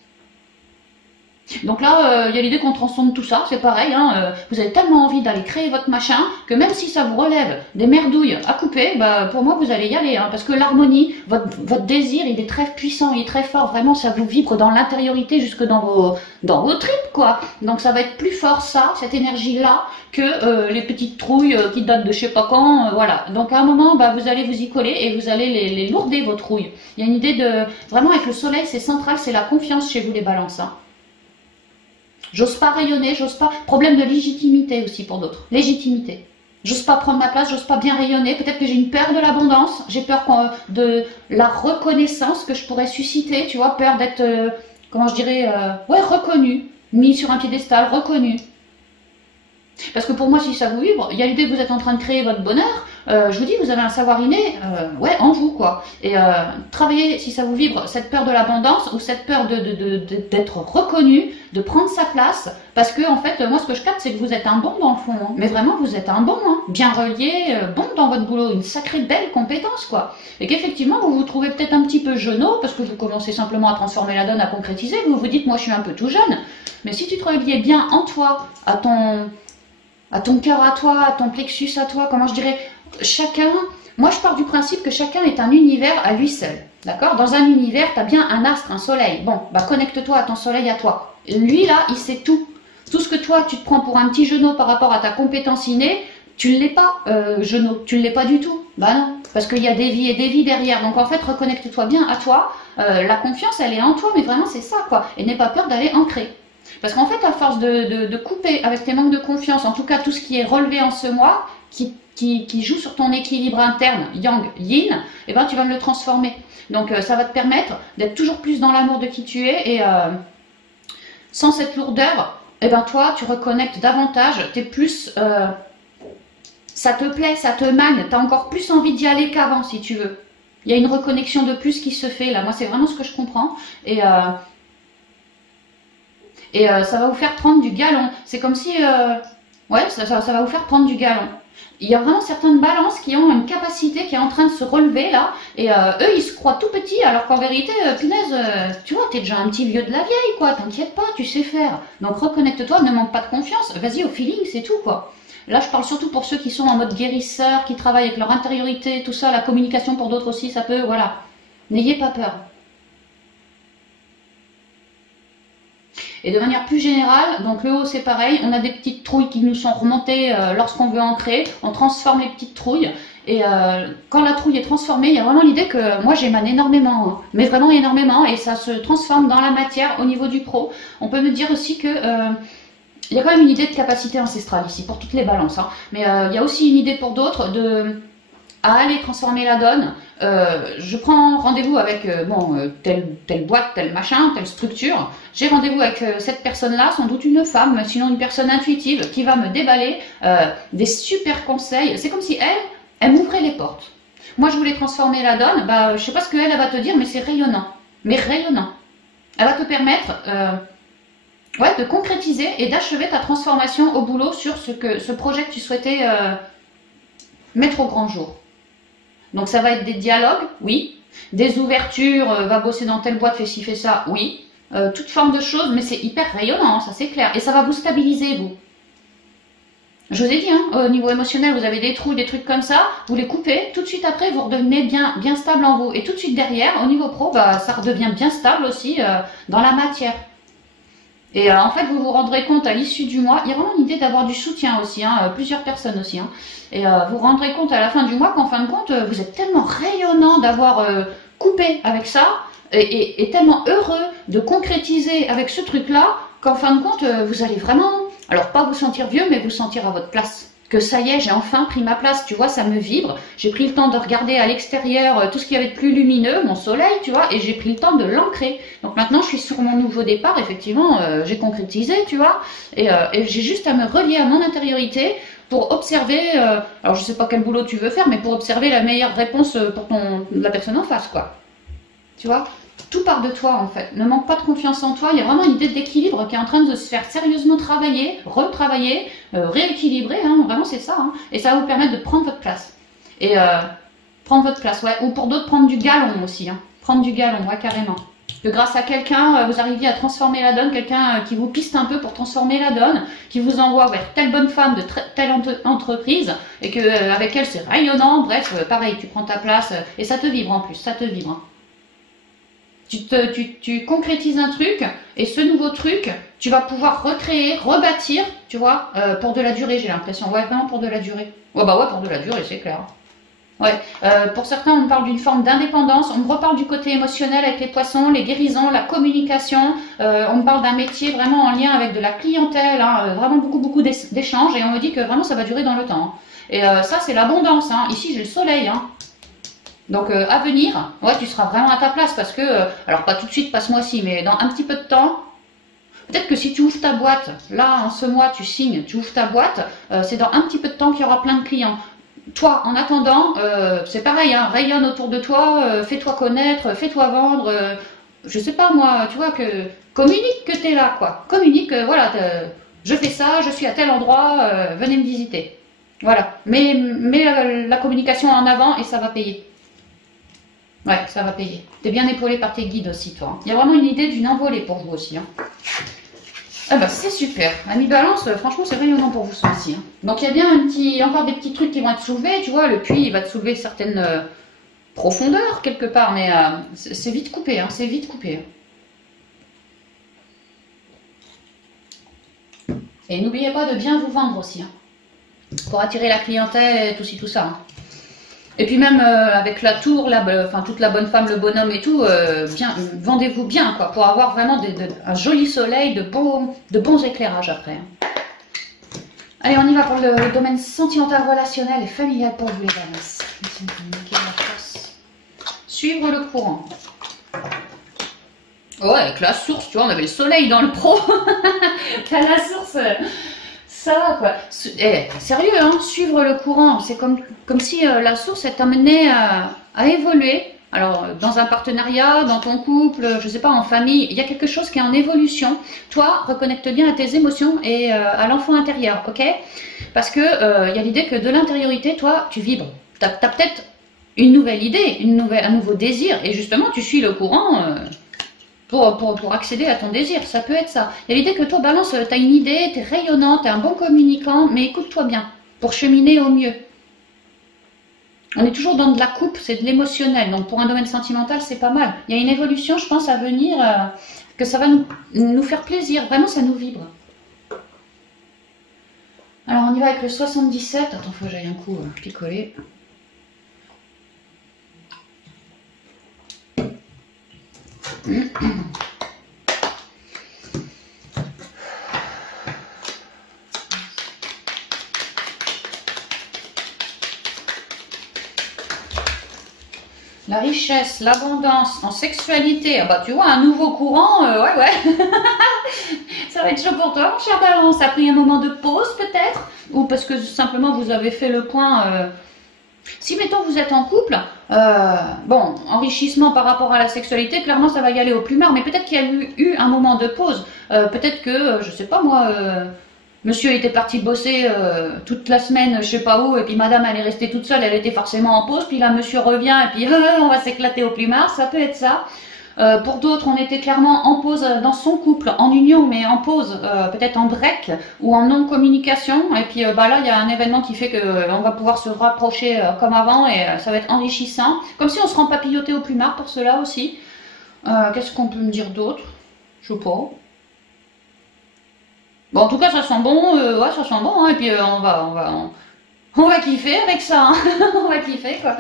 Donc là, il y a l'idée qu'on transforme tout ça, c'est pareil, hein, vous avez tellement envie d'aller créer votre machin, que même si ça vous relève des merdouilles à couper, bah, pour moi vous allez y aller, hein, parce que l'harmonie, votre désir, il est très puissant, il est très fort, vraiment ça vous vibre dans l'intériorité, jusque dans vos tripes, quoi. Donc ça va être plus fort ça, cette énergie-là, que les petites trouilles qui datent de je sais pas quand, voilà. Donc à un moment, bah, vous allez vous y coller et vous allez les lourder, vos trouilles. Il y a une idée de, vraiment avec le soleil, c'est central, c'est la confiance chez vous les balances, hein. J'ose pas rayonner, j'ose pas. Problème de légitimité aussi pour d'autres. Légitimité. J'ose pas prendre ma place, j'ose pas bien rayonner. Peut-être que j'ai une peur de l'abondance, j'ai peur de la reconnaissance que je pourrais susciter, tu vois, peur d'être, comment je dirais, ouais, reconnu, mis sur un piédestal, reconnu. Parce que pour moi, si ça vous vibre, il y a l'idée que vous êtes en train de créer votre bonheur. Je vous dis, vous avez un savoir inné, ouais, en vous, quoi. Et travaillez, si ça vous vibre, cette peur de l'abondance ou cette peur d'être reconnu, de prendre sa place. Parce que, en fait, moi, ce que je capte, c'est que vous êtes un bon dans le fond. Hein. Mais vraiment, vous êtes un bon, hein. Bien relié, bon dans votre boulot, une sacrée belle compétence, quoi. Et qu'effectivement, vous vous trouvez peut-être un petit peu jeunot, parce que vous commencez simplement à transformer la donne, à concrétiser. Vous vous dites, moi, je suis un peu tout jeune. Mais si tu te reliais bien en toi, à ton cœur à toi, à ton plexus à toi, comment je dirais, chacun, moi je pars du principe que chacun est un univers à lui seul, d'accord? Dans un univers, tu as bien un astre, un soleil, bon, bah connecte-toi à ton soleil à toi. Lui là, il sait tout. Tout ce que toi, tu te prends pour un petit genou par rapport à ta compétence innée, tu ne l'es pas, genou, tu ne l'es pas du tout. Bah non, parce qu'il y a des vies et des vies derrière. Donc en fait, reconnecte-toi bien à toi, la confiance, elle est en toi, mais vraiment c'est ça, quoi. Et n'aie pas peur d'aller ancrer. Parce qu'en fait, à force de couper avec tes manques de confiance, en tout cas tout ce qui est relevé en ce mois, qui joue sur ton équilibre interne, yang, yin, eh ben, tu vas le transformer. Donc ça va te permettre d'être toujours plus dans l'amour de qui tu es et sans cette lourdeur, eh ben, toi, tu reconnectes davantage, t'es plus... ça te plaît, ça te mane, tu as encore plus envie d'y aller qu'avant si tu veux. Il y a une reconnexion de plus qui se fait là, moi c'est vraiment ce que je comprends. Et ça va vous faire prendre du galon. C'est comme si... ouais, ça va vous faire prendre du galon. Il y a vraiment certaines balances qui ont une capacité qui est en train de se relever là, et eux ils se croient tout petits, alors qu'en vérité, punaise, tu vois, t'es déjà un petit vieux de la vieille, quoi, t'inquiète pas, tu sais faire. Donc reconnecte-toi, ne manque pas de confiance, vas-y au feeling, c'est tout, quoi. Là, je parle surtout pour ceux qui sont en mode guérisseur, qui travaillent avec leur intériorité, tout ça, la communication pour d'autres aussi, ça peut, voilà. N'ayez pas peur. Et de manière plus générale, donc le haut c'est pareil, on a des petites trouilles qui nous sont remontées lorsqu'on veut ancrer, on transforme les petites trouilles, et quand la trouille est transformée, il y a vraiment l'idée que moi j'émane énormément, hein, mais vraiment énormément, et ça se transforme dans la matière au niveau du pro. On peut me dire aussi que il y a quand même une idée de capacité ancestrale ici, pour toutes les balances, hein, mais il y a aussi une idée pour d'autres à aller transformer la donne. Je prends rendez-vous avec telle boîte, tel machin, telle structure. J'ai rendez-vous avec cette personne-là, sans doute une femme, sinon une personne intuitive qui va me déballer des super conseils. C'est comme si elle m'ouvrait les portes. Moi, je voulais transformer la donne. Bah, je sais pas ce qu'elle va te dire, mais c'est rayonnant. Mais rayonnant. Elle va te permettre de concrétiser et d'achever ta transformation au boulot sur ce projet que tu souhaitais mettre au grand jour. Donc ça va être des dialogues, oui. Des ouvertures, va bosser dans telle boîte, fais ci, fais ça, oui. Toute forme de choses, mais c'est hyper rayonnant, ça c'est clair. Et ça va vous stabiliser, vous. Je vous ai dit, hein, au niveau émotionnel, vous avez des trous, des trucs comme ça, vous les coupez, tout de suite après, vous redevenez bien stable en vous. Et tout de suite derrière, au niveau pro, bah, ça redevient bien stable aussi dans la matière. Et en fait, vous vous rendrez compte à l'issue du mois, il y a vraiment l'idée d'avoir du soutien aussi, hein, plusieurs personnes aussi. Hein, et vous vous rendrez compte à la fin du mois qu'en fin de compte, vous êtes tellement rayonnant d'avoir coupé avec ça, et tellement heureux de concrétiser avec ce truc-là, qu'en fin de compte, vous allez vraiment, alors pas vous sentir vieux, mais vous sentir à votre place. Que ça y est, j'ai enfin pris ma place, tu vois, ça me vibre. J'ai pris le temps de regarder à l'extérieur tout ce qu'il y avait de plus lumineux, mon soleil, tu vois, et j'ai pris le temps de l'ancrer. Donc maintenant, je suis sur mon nouveau départ, effectivement, j'ai concrétisé, tu vois, et j'ai juste à me relier à mon intériorité pour observer, alors je sais pas quel boulot tu veux faire, mais pour observer la meilleure réponse pour la personne en face, quoi. Tu vois, tout part de toi en fait. Ne manque pas de confiance en toi. Il y a vraiment une idée d'équilibre qui est en train de se faire sérieusement travailler, retravailler, rééquilibrer. Hein, vraiment, c'est ça. Hein. Et ça va vous permettre de prendre votre place. Et prendre votre place, ouais. Ou pour d'autres, prendre du galon aussi. Hein. Prendre du galon, ouais, carrément. Que grâce à quelqu'un, vous arriviez à transformer la donne, quelqu'un qui vous piste un peu pour transformer la donne, qui vous envoie vers telle bonne femme de telle entreprise, et que avec elle c'est rayonnant. Bref, pareil, tu prends ta place et ça te vibre en plus, ça te vibre. Hein. Tu concrétises un truc, et ce nouveau truc, tu vas pouvoir recréer, rebâtir, tu vois, pour de la durée, j'ai l'impression. Ouais, vraiment pour de la durée. Ouais, bah ouais, pour de la durée, c'est clair. Ouais, pour certains, on me parle d'une forme d'indépendance, on me reparle du côté émotionnel avec les poissons, les guérisons, la communication, on me parle d'un métier vraiment en lien avec de la clientèle, hein, vraiment beaucoup d'échanges, et on me dit que vraiment ça va durer dans le temps. Et ça, c'est l'abondance, hein. Ici, j'ai le soleil, hein. Donc à venir, ouais, tu seras vraiment à ta place parce que, alors pas tout de suite, pas ce mois-ci, mais dans un petit peu de temps, peut-être que si tu ouvres ta boîte, là en ce mois tu signes, tu ouvres ta boîte, c'est dans un petit peu de temps qu'il y aura plein de clients. Toi, en attendant, c'est pareil, hein, rayonne autour de toi, fais-toi connaître, fais-toi vendre, je sais pas moi, tu vois, communique que tu es là, quoi. Communique, voilà, je fais ça, je suis à tel endroit, venez me visiter. Voilà, mets la communication en avant et ça va payer. Ouais, ça va payer. T'es bien épaulé par tes guides aussi, toi. Hein. Il y a vraiment une idée d'une envolée pour vous aussi. Hein. Ah bah c'est super. Ami Balance, franchement, c'est rayonnant pour vous ça aussi. Hein. Donc il y a bien encore des petits trucs qui vont être soulevés. Tu vois, le puits, il va te soulever certaines profondeurs quelque part, mais c'est vite coupé. Hein, c'est vite coupé. Hein. Et n'oubliez pas de bien vous vendre aussi. Hein, pour attirer la clientèle et tout ci, tout ça. Hein. Et puis même avec la tour, toute la bonne femme, le bonhomme et tout, vendez-vous bien quoi, pour avoir vraiment un joli soleil, de bons éclairages après. Hein. Allez, on y va pour le domaine sentimental, relationnel et familial pour vous les balances. Suivre le courant. Ouais, avec la source, tu vois, on avait le soleil dans le pro. T'as la source... Ça va quoi. Sérieux, hein, suivre le courant, c'est comme si la source est amenée à évoluer Alors, dans un partenariat, dans ton couple, je sais pas, en famille, il y a quelque chose qui est en évolution. Toi, reconnecte bien à tes émotions et à l'enfant intérieur, ok? Parce que il y a l'idée que de l'intériorité, toi, tu vibres. Tu as, peut-être une nouvelle idée, un nouveau désir, et justement, tu suis le courant pour accéder à ton désir. Ça peut être ça. Il y a l'idée que toi, Balance, tu as une idée, tu es rayonnant, tu es un bon communicant, mais écoute-toi bien pour cheminer au mieux. On est toujours dans de la coupe, c'est de l'émotionnel. Donc pour un domaine sentimental, c'est pas mal. Il y a une évolution, je pense, à venir, que ça va nous faire plaisir. Vraiment, ça nous vibre. Alors on y va avec le 77. Attends, faut que j'aille un coup picoler. La richesse, l'abondance en sexualité. Ah bah tu vois, un nouveau courant, ouais. Ça va être chaud pour toi, mon cher Balance. Ça a pris un moment de pause peut-être, ou parce que simplement vous avez fait le point. Si mettons vous êtes en couple, bon, enrichissement par rapport à la sexualité, clairement ça va y aller au plumard, mais peut-être qu'il y a eu un moment de pause. Peut-être que, je sais pas moi, monsieur était parti bosser toute la semaine, je sais pas où, et puis madame elle est restée toute seule, elle était forcément en pause, puis là monsieur revient, et puis on va s'éclater au plumard, ça peut être ça. Pour d'autres, on était clairement en pause dans son couple, en union, mais en pause, peut-être en break ou en non-communication. Et puis bah là, il y a un événement qui fait qu'on va pouvoir se rapprocher comme avant et ça va être enrichissant. Comme si on se rend papilloté au plumard pour cela aussi. Qu'est-ce qu'on peut me dire d'autre? Je sais pas. Bon, en tout cas, ça sent bon. Ouais, ça sent bon. Hein, et puis on va kiffer avec ça. Hein. On va kiffer quoi.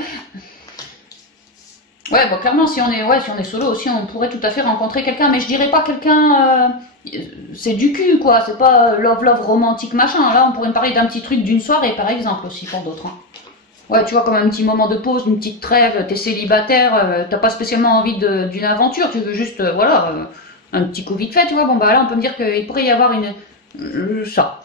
Ouais, bon, clairement, si on est solo aussi, on pourrait tout à fait rencontrer quelqu'un, mais je dirais pas quelqu'un, c'est du cul, quoi, c'est pas love romantique machin. Là, on pourrait me parler d'un petit truc d'une soirée, par exemple, aussi, pour d'autres. Hein. Ouais, tu vois, comme un petit moment de pause, une petite trêve, t'es célibataire, t'as pas spécialement envie d'une aventure, tu veux juste, voilà, un petit coup vite fait, tu vois. Bon, bah là, on peut me dire qu'il pourrait y avoir ça.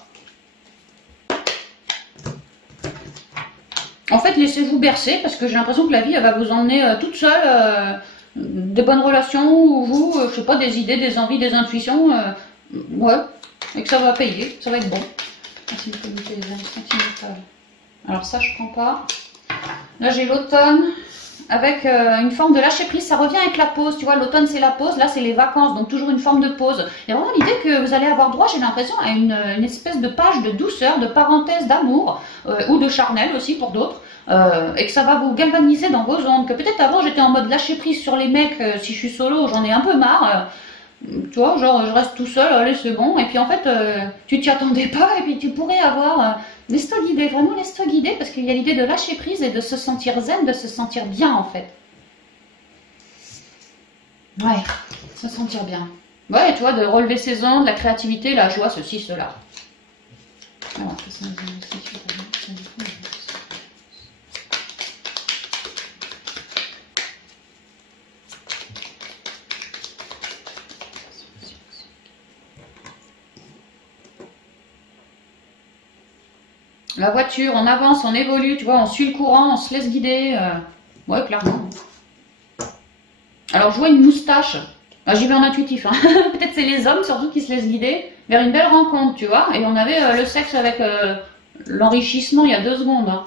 En fait, laissez-vous bercer parce que j'ai l'impression que la vie, elle va vous emmener toute seule des bonnes relations ou vous, je sais pas, des idées, des envies, des intuitions. Ouais, et que ça va payer, ça va être bon. Alors ça, je prends pas. Là, j'ai l'automne avec une forme de lâcher prise. Ça revient avec la pause. Tu vois, l'automne, c'est la pause. Là, c'est les vacances. Donc, toujours une forme de pause. Il y a vraiment l'idée que vous allez avoir droit, j'ai l'impression, à une espèce de page de douceur, de parenthèse d'amour ou de charnel aussi pour d'autres. Et que ça va vous galvaniser dans vos ondes. Que peut-être avant, j'étais en mode lâcher prise sur les mecs. Si je suis solo, j'en ai un peu marre. Tu vois, genre, je reste tout seul. Allez, c'est bon. Et puis, en fait, tu t'y attendais pas. Et puis, tu pourrais avoir... laisse-toi guider, vraiment laisse-toi guider parce qu'il y a l'idée de lâcher prise et de se sentir zen, de se sentir bien en fait. Ouais, se sentir bien. Ouais, tu vois, de relever ses ondes, la créativité, la joie, ceci, cela. Alors, la voiture, on avance, on évolue, tu vois, on suit le courant, on se laisse guider. Ouais, clairement. Alors, je vois une moustache. J'y vais en intuitif. Hein. Peut-être c'est les hommes surtout qui se laissent guider vers une belle rencontre, tu vois. Et on avait le sexe avec l'enrichissement il y a 2 secondes. Hein.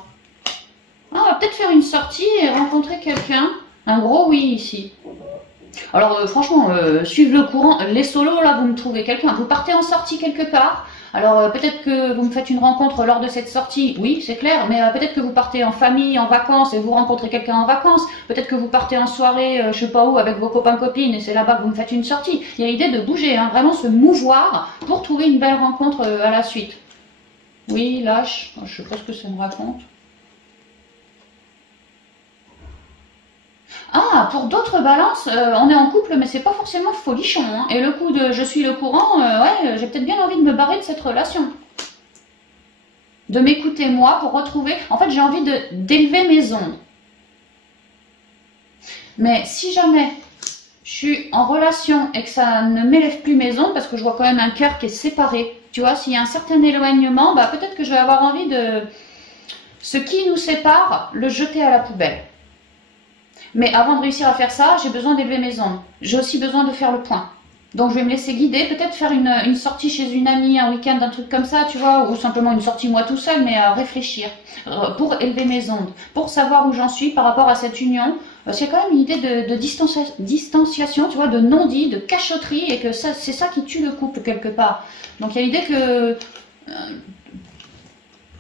Ah, on va peut-être faire une sortie et rencontrer quelqu'un. Un gros oui ici. Alors, franchement, suivre le courant. Les solos, là, vous me trouvez quelqu'un. Vous partez en sortie quelque part. Alors peut-être que vous me faites une rencontre lors de cette sortie, oui c'est clair, mais peut-être que vous partez en famille, en vacances et vous rencontrez quelqu'un en vacances, peut-être que vous partez en soirée, je sais pas où, avec vos copains-copines et c'est là-bas que vous me faites une sortie. Il y a l'idée de bouger, hein, vraiment se mouvoir pour trouver une belle rencontre à la suite. Oui, lâche, je sais pas ce que ça me raconte. Ah, pour d'autres balances, on est en couple, mais c'est pas forcément folichon. Hein. Et le coup de je suis le courant, ouais, j'ai peut-être bien envie de me barrer de cette relation. De m'écouter moi pour retrouver. En fait, j'ai envie d'élever mes ondes. Mais si jamais je suis en relation et que ça ne m'élève plus mes ondes, parce que je vois quand même un cœur qui est séparé, tu vois, s'il y a un certain éloignement, bah peut-être que je vais avoir envie de ce qui nous sépare, le jeter à la poubelle. Mais avant de réussir à faire ça, j'ai besoin d'élever mes ondes. J'ai aussi besoin de faire le point. Donc je vais me laisser guider, peut-être faire une sortie chez une amie, un week-end, un truc comme ça, tu vois, ou simplement une sortie moi tout seul, mais réfléchir pour élever mes ondes, pour savoir où j'en suis par rapport à cette union. Parce qu'il y a quand même une idée de distanciation, tu vois, de non-dit, de cachotterie, et que c'est ça qui tue le couple quelque part. Donc il y a l'idée que,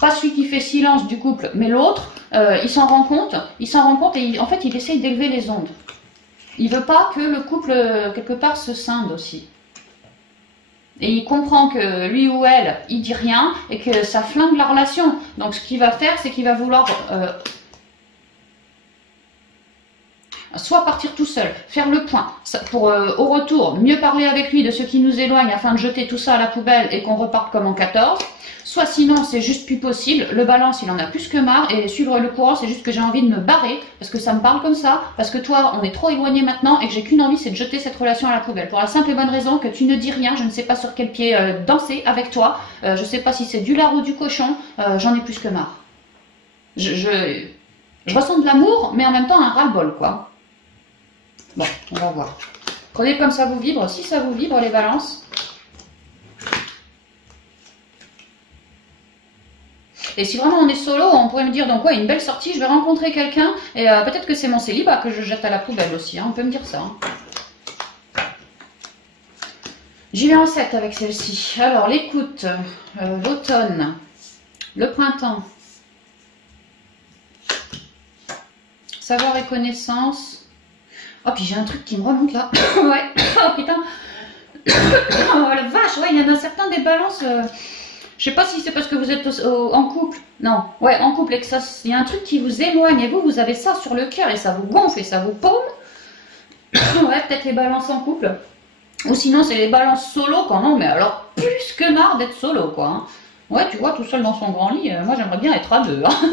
pas celui qui fait silence du couple, mais l'autre, il s'en rend compte et en fait il essaye d'élever les ondes. Il veut pas que le couple, quelque part, se scinde aussi. Et il comprend que lui ou elle, il dit rien et que ça flingue la relation. Donc ce qu'il va faire, c'est qu'il va vouloir soit partir tout seul, faire le point, pour au retour mieux parler avec lui de ce qui nous éloigne afin de jeter tout ça à la poubelle et qu'on reparte comme en 14. Soit sinon c'est juste plus possible, le balance il en a plus que marre et suivre le courant c'est juste que j'ai envie de me barrer parce que ça me parle comme ça, parce que toi on est trop éloigné maintenant et que j'ai qu'une envie c'est de jeter cette relation à la poubelle. Pour la simple et bonne raison que tu ne dis rien, je ne sais pas sur quel pied danser avec toi, je ne sais pas si c'est du lard ou du cochon, j'en ai plus que marre. Je ressens de l'amour mais en même temps un ras-le-bol quoi. Bon, on va voir. Prenez comme ça vous vibre, si ça vous vibre les balances. Et si vraiment on est solo, on pourrait me dire donc ouais, une belle sortie, je vais rencontrer quelqu'un et peut-être que c'est mon célibat que je jette à la poubelle aussi, hein, on peut me dire ça. Hein. J'y vais en 7 avec celle-ci. Alors l'écoute, l'automne, le printemps, savoir et connaissance. Oh puis j'ai un truc qui me remonte là. Ouais, oh putain. Oh la vache, ouais, il y en a certains des balances... Je sais pas si c'est parce que vous êtes en couple. Non, ouais, en couple et que ça, il y a un truc qui vous éloigne et vous avez ça sur le cœur et ça vous gonfle et ça vous paume. Ouais, peut-être les balances en couple. Ou sinon, c'est les balances solo quand non, mais alors plus que marre d'être solo, quoi. Hein. Ouais, tu vois, tout seul dans son grand lit, moi j'aimerais bien être à deux. Hein.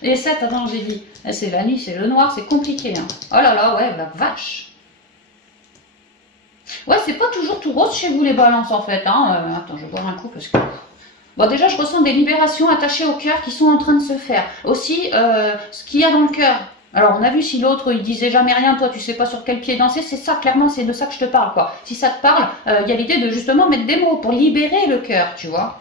Et 7, attends, j'ai dit. C'est la nuit, c'est le noir, c'est compliqué. Hein. Oh là là, ouais, la vache. Ouais, c'est pas toujours tout rose chez vous les balances en fait. Hein. Attends, je vais boire un coup parce que... Bon, déjà, je ressens des libérations attachées au cœur qui sont en train de se faire. Aussi, ce qu'il y a dans le cœur. Alors, on a vu si l'autre, il disait jamais rien, toi, tu sais pas sur quel pied danser. C'est ça, clairement, c'est de ça que je te parle, quoi. Si ça te parle, il y a l'idée de justement mettre des mots pour libérer le cœur, tu vois.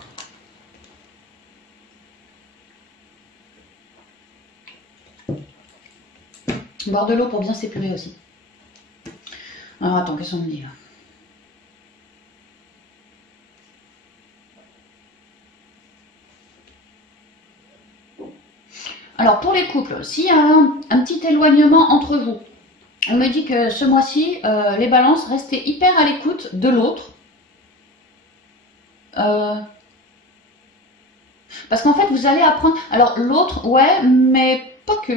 Boire de l'eau pour bien s'épurer aussi. Alors, attends, qu'est-ce qu'on me dit, là ? Alors pour les couples, s'il y a un petit éloignement entre vous, on me dit que ce mois-ci, les balances, restez hyper à l'écoute de l'autre. Parce qu'en fait, vous allez apprendre... Alors l'autre, ouais, mais pas que.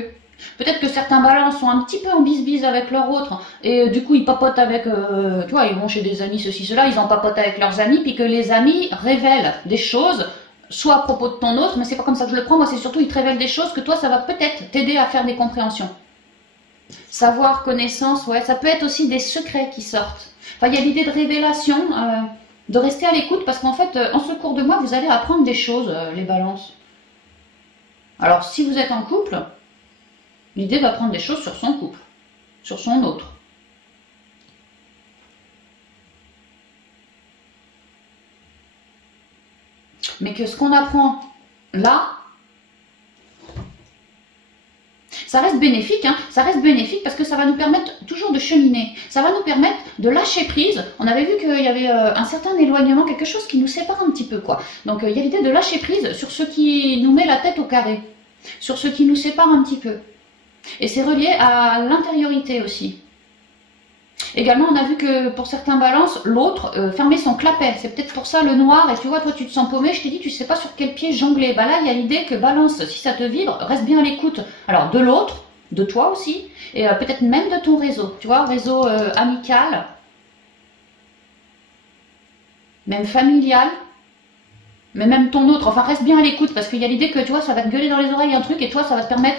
Peut-être que certains balances sont un petit peu en bise-bise avec leur autre, et du coup ils papotent avec, tu vois, ils vont chez des amis, ceci, cela, ils en papotent avec leurs amis, puis que les amis révèlent des choses, soit à propos de ton autre, mais c'est pas comme ça que je le prends, moi c'est surtout ils te révèlent des choses que toi ça va peut-être t'aider à faire des compréhensions. Savoir, connaissance, ouais, ça peut être aussi des secrets qui sortent. Enfin, il y a l'idée de révélation, de rester à l'écoute, parce qu'en fait, en ce cours de mois, vous allez apprendre des choses, les balances. Alors, si vous êtes en couple, l'idée d'apprendre des choses sur son couple, sur son autre. Mais que ce qu'on apprend là, ça reste bénéfique, hein, ça reste bénéfique parce que ça va nous permettre toujours de cheminer. Ça va nous permettre de lâcher prise. On avait vu qu'il y avait un certain éloignement, quelque chose qui nous sépare un petit peu, quoi. Donc il y a l'idée de lâcher prise sur ce qui nous met la tête au carré, sur ce qui nous sépare un petit peu. Et c'est relié à l'intériorité aussi. Également, on a vu que pour certains balances, l'autre fermait son clapet. C'est peut-être pour ça le noir. Et tu vois, toi, tu te sens paumé. Je t'ai dit, tu sais pas sur quel pied jongler. Bah là, il y a l'idée que balance, si ça te vibre, reste bien à l'écoute. Alors, de l'autre, de toi aussi, et peut-être même de ton réseau. Tu vois, réseau amical, même familial, mais même ton autre. Enfin, reste bien à l'écoute parce qu'il y a l'idée que, tu vois, ça va te gueuler dans les oreilles un truc et toi, ça va te permettre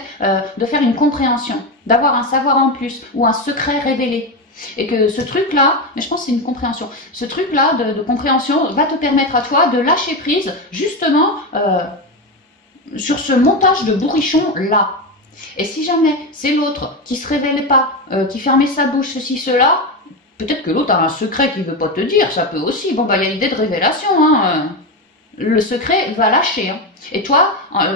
de faire une compréhension, d'avoir un savoir en plus ou un secret révélé. Et que ce truc-là, mais je pense que c'est une compréhension, ce truc-là de compréhension va te permettre à toi de lâcher prise justement sur ce montage de bourrichon-là. Et si jamais c'est l'autre qui se révèle pas, qui fermait sa bouche, ceci, cela, peut-être que l'autre a un secret qu'il veut pas te dire, ça peut aussi. Bon, bah, il y a l'idée de révélation, hein. Le secret va lâcher. Hein. Et toi,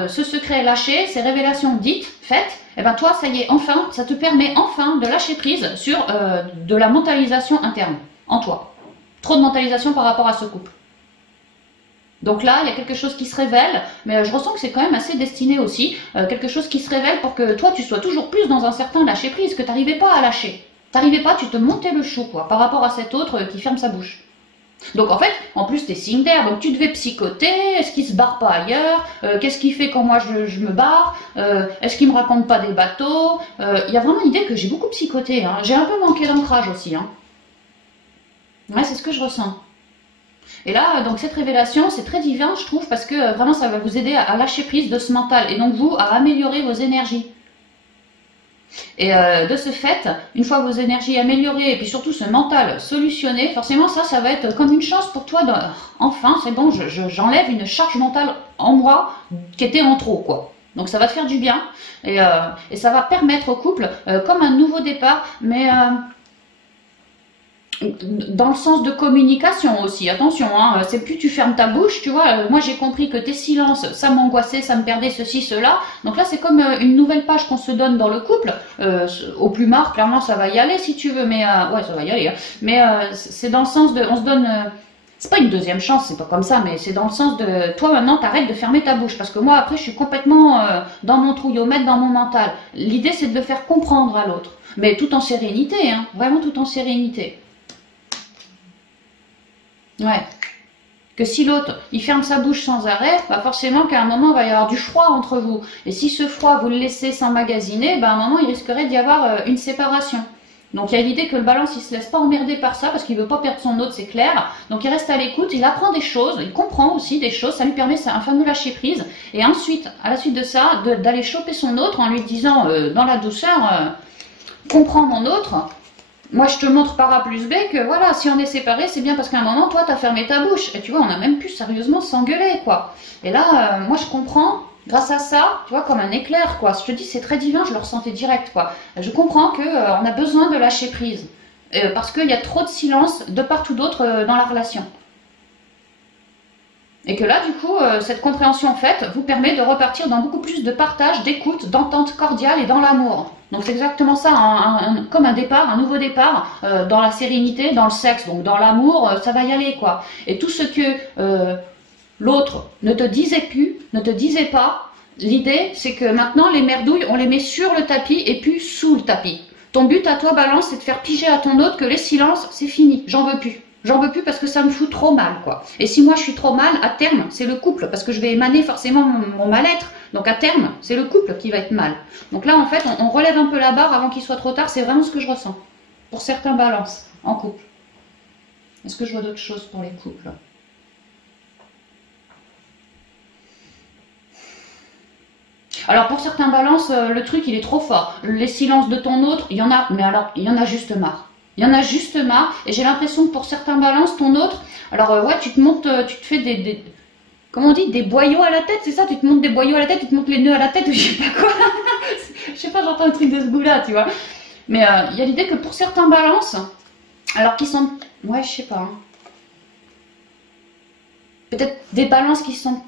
ce secret lâché, ces révélations dites, faites, et ben toi, ça y est, enfin, ça te permet enfin de lâcher prise sur de la mentalisation interne, en toi. Trop de mentalisation par rapport à ce couple. Donc là, il y a quelque chose qui se révèle, mais je ressens que c'est quand même assez destiné aussi, quelque chose qui se révèle pour que toi, tu sois toujours plus dans un certain lâcher prise, que tu n'arrivais pas à lâcher. Tu n'arrivais pas, tu te montais le chou, quoi, par rapport à cet autre qui ferme sa bouche. Donc en fait, en plus t'es signe d'air, donc tu devais psychoter, est-ce qu'il se barre pas ailleurs, qu'est-ce qu'il fait quand moi je me barre, est-ce qu'il me raconte pas des bateaux, il y a vraiment l'idée que j'ai beaucoup psychoté, hein. J'ai un peu manqué d'ancrage aussi, hein. Ouais, c'est ce que je ressens. Et là, donc cette révélation, c'est très divin, je trouve, parce que vraiment ça va vous aider à lâcher prise de ce mental, et donc vous, à améliorer vos énergies. Et de ce fait, une fois vos énergies améliorées et puis surtout ce mental solutionné, forcément ça va être comme une chance pour toi. Enfin, c'est bon, j'enlève une charge mentale en moi qui était en trop, quoi. Donc ça va te faire du bien et ça va permettre au couple comme un nouveau départ, mais dans le sens de communication aussi, attention, hein, c'est plus tu fermes ta bouche, tu vois, moi j'ai compris que tes silences, ça m'angoissait, ça me perdait ceci, cela, donc là c'est comme une nouvelle page qu'on se donne dans le couple, au plus marre, clairement ça va y aller si tu veux, mais ouais ça va y aller, hein, mais c'est dans le sens de, on se donne, c'est pas une deuxième chance, c'est pas comme ça, mais c'est dans le sens de, toi maintenant t'arrêtes de fermer ta bouche, parce que moi après je suis complètement dans mon trouillomètre, dans mon mental, l'idée c'est de le faire comprendre à l'autre, mais tout en sérénité, hein, vraiment tout en sérénité. Ouais. Que si l'autre, il ferme sa bouche sans arrêt, bah forcément qu'à un moment, il va y avoir du froid entre vous. Et si ce froid, vous le laissez s'emmagasiner, bah à un moment, il risquerait d'y avoir une séparation. Donc il y a l'idée que le balance, il se laisse pas emmerder par ça, parce qu'il veut pas perdre son autre, c'est clair. Donc il reste à l'écoute, il apprend des choses, il comprend aussi des choses, ça lui permet un fameux lâcher prise. Et ensuite, à la suite de ça, d'aller choper son autre en lui disant, dans la douceur, comprends mon autre. Moi, je te montre par A plus B que voilà, si on est séparés, c'est bien parce qu'à un moment, toi, t'as fermé ta bouche. Et tu vois, on a même pu sérieusement s'engueuler, quoi. Et là, moi, je comprends, grâce à ça, tu vois, comme un éclair, quoi. Je te dis, c'est très divin, je le ressentais direct, quoi. Je comprends que on a besoin de lâcher prise. Parce qu'il y a trop de silence de part ou d'autre dans la relation. Et que là, du coup, cette compréhension faite vous permet de repartir dans beaucoup plus de partage, d'écoute, d'entente cordiale et dans l'amour. Donc c'est exactement ça, comme un départ, un nouveau départ, dans la sérénité, dans le sexe, donc dans l'amour, ça va y aller, quoi. Et tout ce que l'autre ne te disait plus, ne te disait pas, l'idée, c'est que maintenant, les merdouilles, on les met sur le tapis et puis sous le tapis. Ton but à toi, Balance, c'est de faire piger à ton autre que les silences, c'est fini, j'en veux plus. J'en veux plus parce que ça me fout trop mal, quoi. Et si moi je suis trop mal, à terme, c'est le couple, parce que je vais émaner forcément mon mal-être. Donc à terme, c'est le couple qui va être mal. Donc là, en fait, on relève un peu la barre avant qu'il soit trop tard. C'est vraiment ce que je ressens. Pour certains balances, en couple. Est-ce que je vois d'autres choses pour les couples? Alors pour certains balances, le truc, il est trop fort. Les silences de ton autre, il y en a, mais alors, il y en a juste marre. Il y en a juste marre, et j'ai l'impression que pour certains balances, ton autre, alors ouais, tu te montes, tu te fais comment on dit, des boyaux à la tête, c'est ça? Tu te montes des boyaux à la tête, tu te montes les nœuds à la tête, ou je sais pas quoi. Je sais pas, j'entends un truc de ce goût-là, tu vois. Mais il y a l'idée que pour certains balances, alors qui sont, ouais, je sais pas, hein. Peut-être des balances qui sont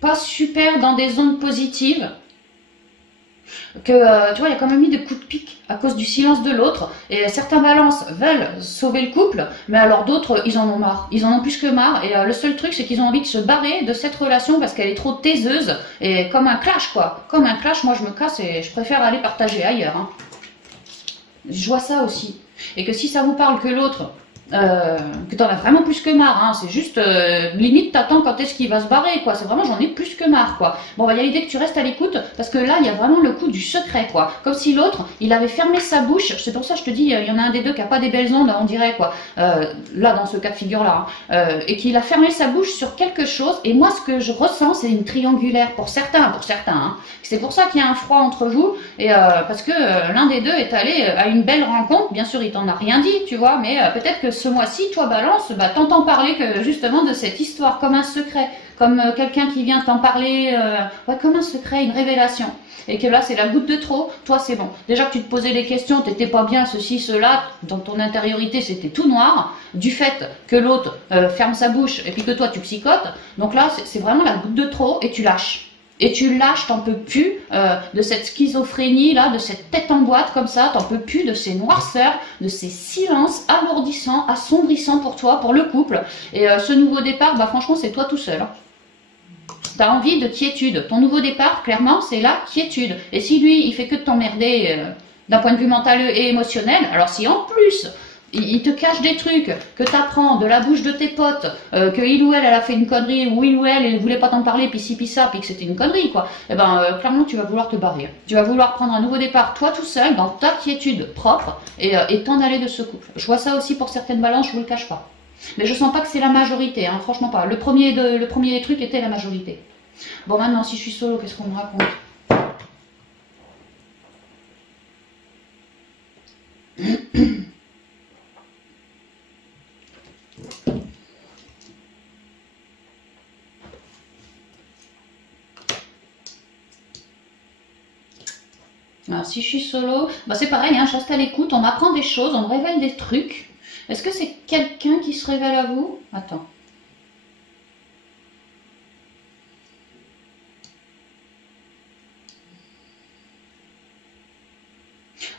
pas super dans des ondes positives, que tu vois, il y a quand même eu des coups de pique à cause du silence de l'autre, et certains balances veulent sauver le couple, mais alors d'autres, ils en ont marre, ils en ont plus que marre, et le seul truc, c'est qu'ils ont envie de se barrer de cette relation parce qu'elle est trop taiseuse, et comme un clash, quoi, comme un clash, moi je me casse et je préfère aller partager ailleurs, hein. Je vois ça aussi, et que si ça vous parle que l'autre, que t'en as vraiment plus que marre, hein. C'est juste limite t'attends quand est-ce qu'il va se barrer, quoi. C'est vraiment j'en ai plus que marre, quoi. Bon, bah, il y a l'idée que tu restes à l'écoute parce que là il y a vraiment le coup du secret, quoi. Comme si l'autre il avait fermé sa bouche. C'est pour ça que je te dis, il y en a un des deux qui a pas des belles ondes, on dirait, quoi. Là dans ce cas de figure là, hein. Et qu'il a fermé sa bouche sur quelque chose. Et moi ce que je ressens c'est une triangulaire pour certains, hein. C'est pour ça qu'il y a un froid entre vous et parce que l'un des deux est allé à une belle rencontre. Bien sûr il t'en a rien dit, tu vois, mais peut-être que ce mois-ci, toi Balance, bah, t'entends parler que justement de cette histoire comme un secret, comme quelqu'un qui vient t'en parler, ouais, comme un secret, une révélation. Et que là, c'est la goutte de trop, toi, c'est bon. Déjà que tu te posais des questions, t'étais pas bien, ceci, cela, dans ton intériorité, c'était tout noir, du fait que l'autre ferme sa bouche, et puis que toi, tu psychotes. Donc là, c'est vraiment la goutte de trop, et tu lâches. Et tu lâches, t'en peux plus de cette schizophrénie là, de cette tête en boîte comme ça, t'en peux plus de ces noirceurs, de ces silences alourdissants, assombrissants pour toi, pour le couple. Et ce nouveau départ, bah franchement, c'est toi tout seul. Hein. T'as envie de quiétude. Ton nouveau départ, clairement, c'est la quiétude. Et si lui, il fait que de t'emmerder d'un point de vue mental et émotionnel, alors si en plus il te cache des trucs que t'apprends de la bouche de tes potes, que il ou elle a fait une connerie, ou il ou elle voulait pas t'en parler, puis ci, puis ça, puis que c'était une connerie, quoi. Eh ben, clairement, tu vas vouloir te barrer. Tu vas vouloir prendre un nouveau départ, toi tout seul, dans ta quiétude propre, et t'en aller de ce couple. Je vois ça aussi pour certaines balances, je vous le cache pas. Mais je sens pas que c'est la majorité, hein, franchement pas. Le premier des trucs était la majorité. Bon, maintenant, si je suis solo, qu'est-ce qu'on me raconte? Alors, si je suis solo, bah c'est pareil, hein, je reste à l'écoute, on m'apprend des choses, on me révèle des trucs. Est-ce que c'est quelqu'un qui se révèle à vous? Attends.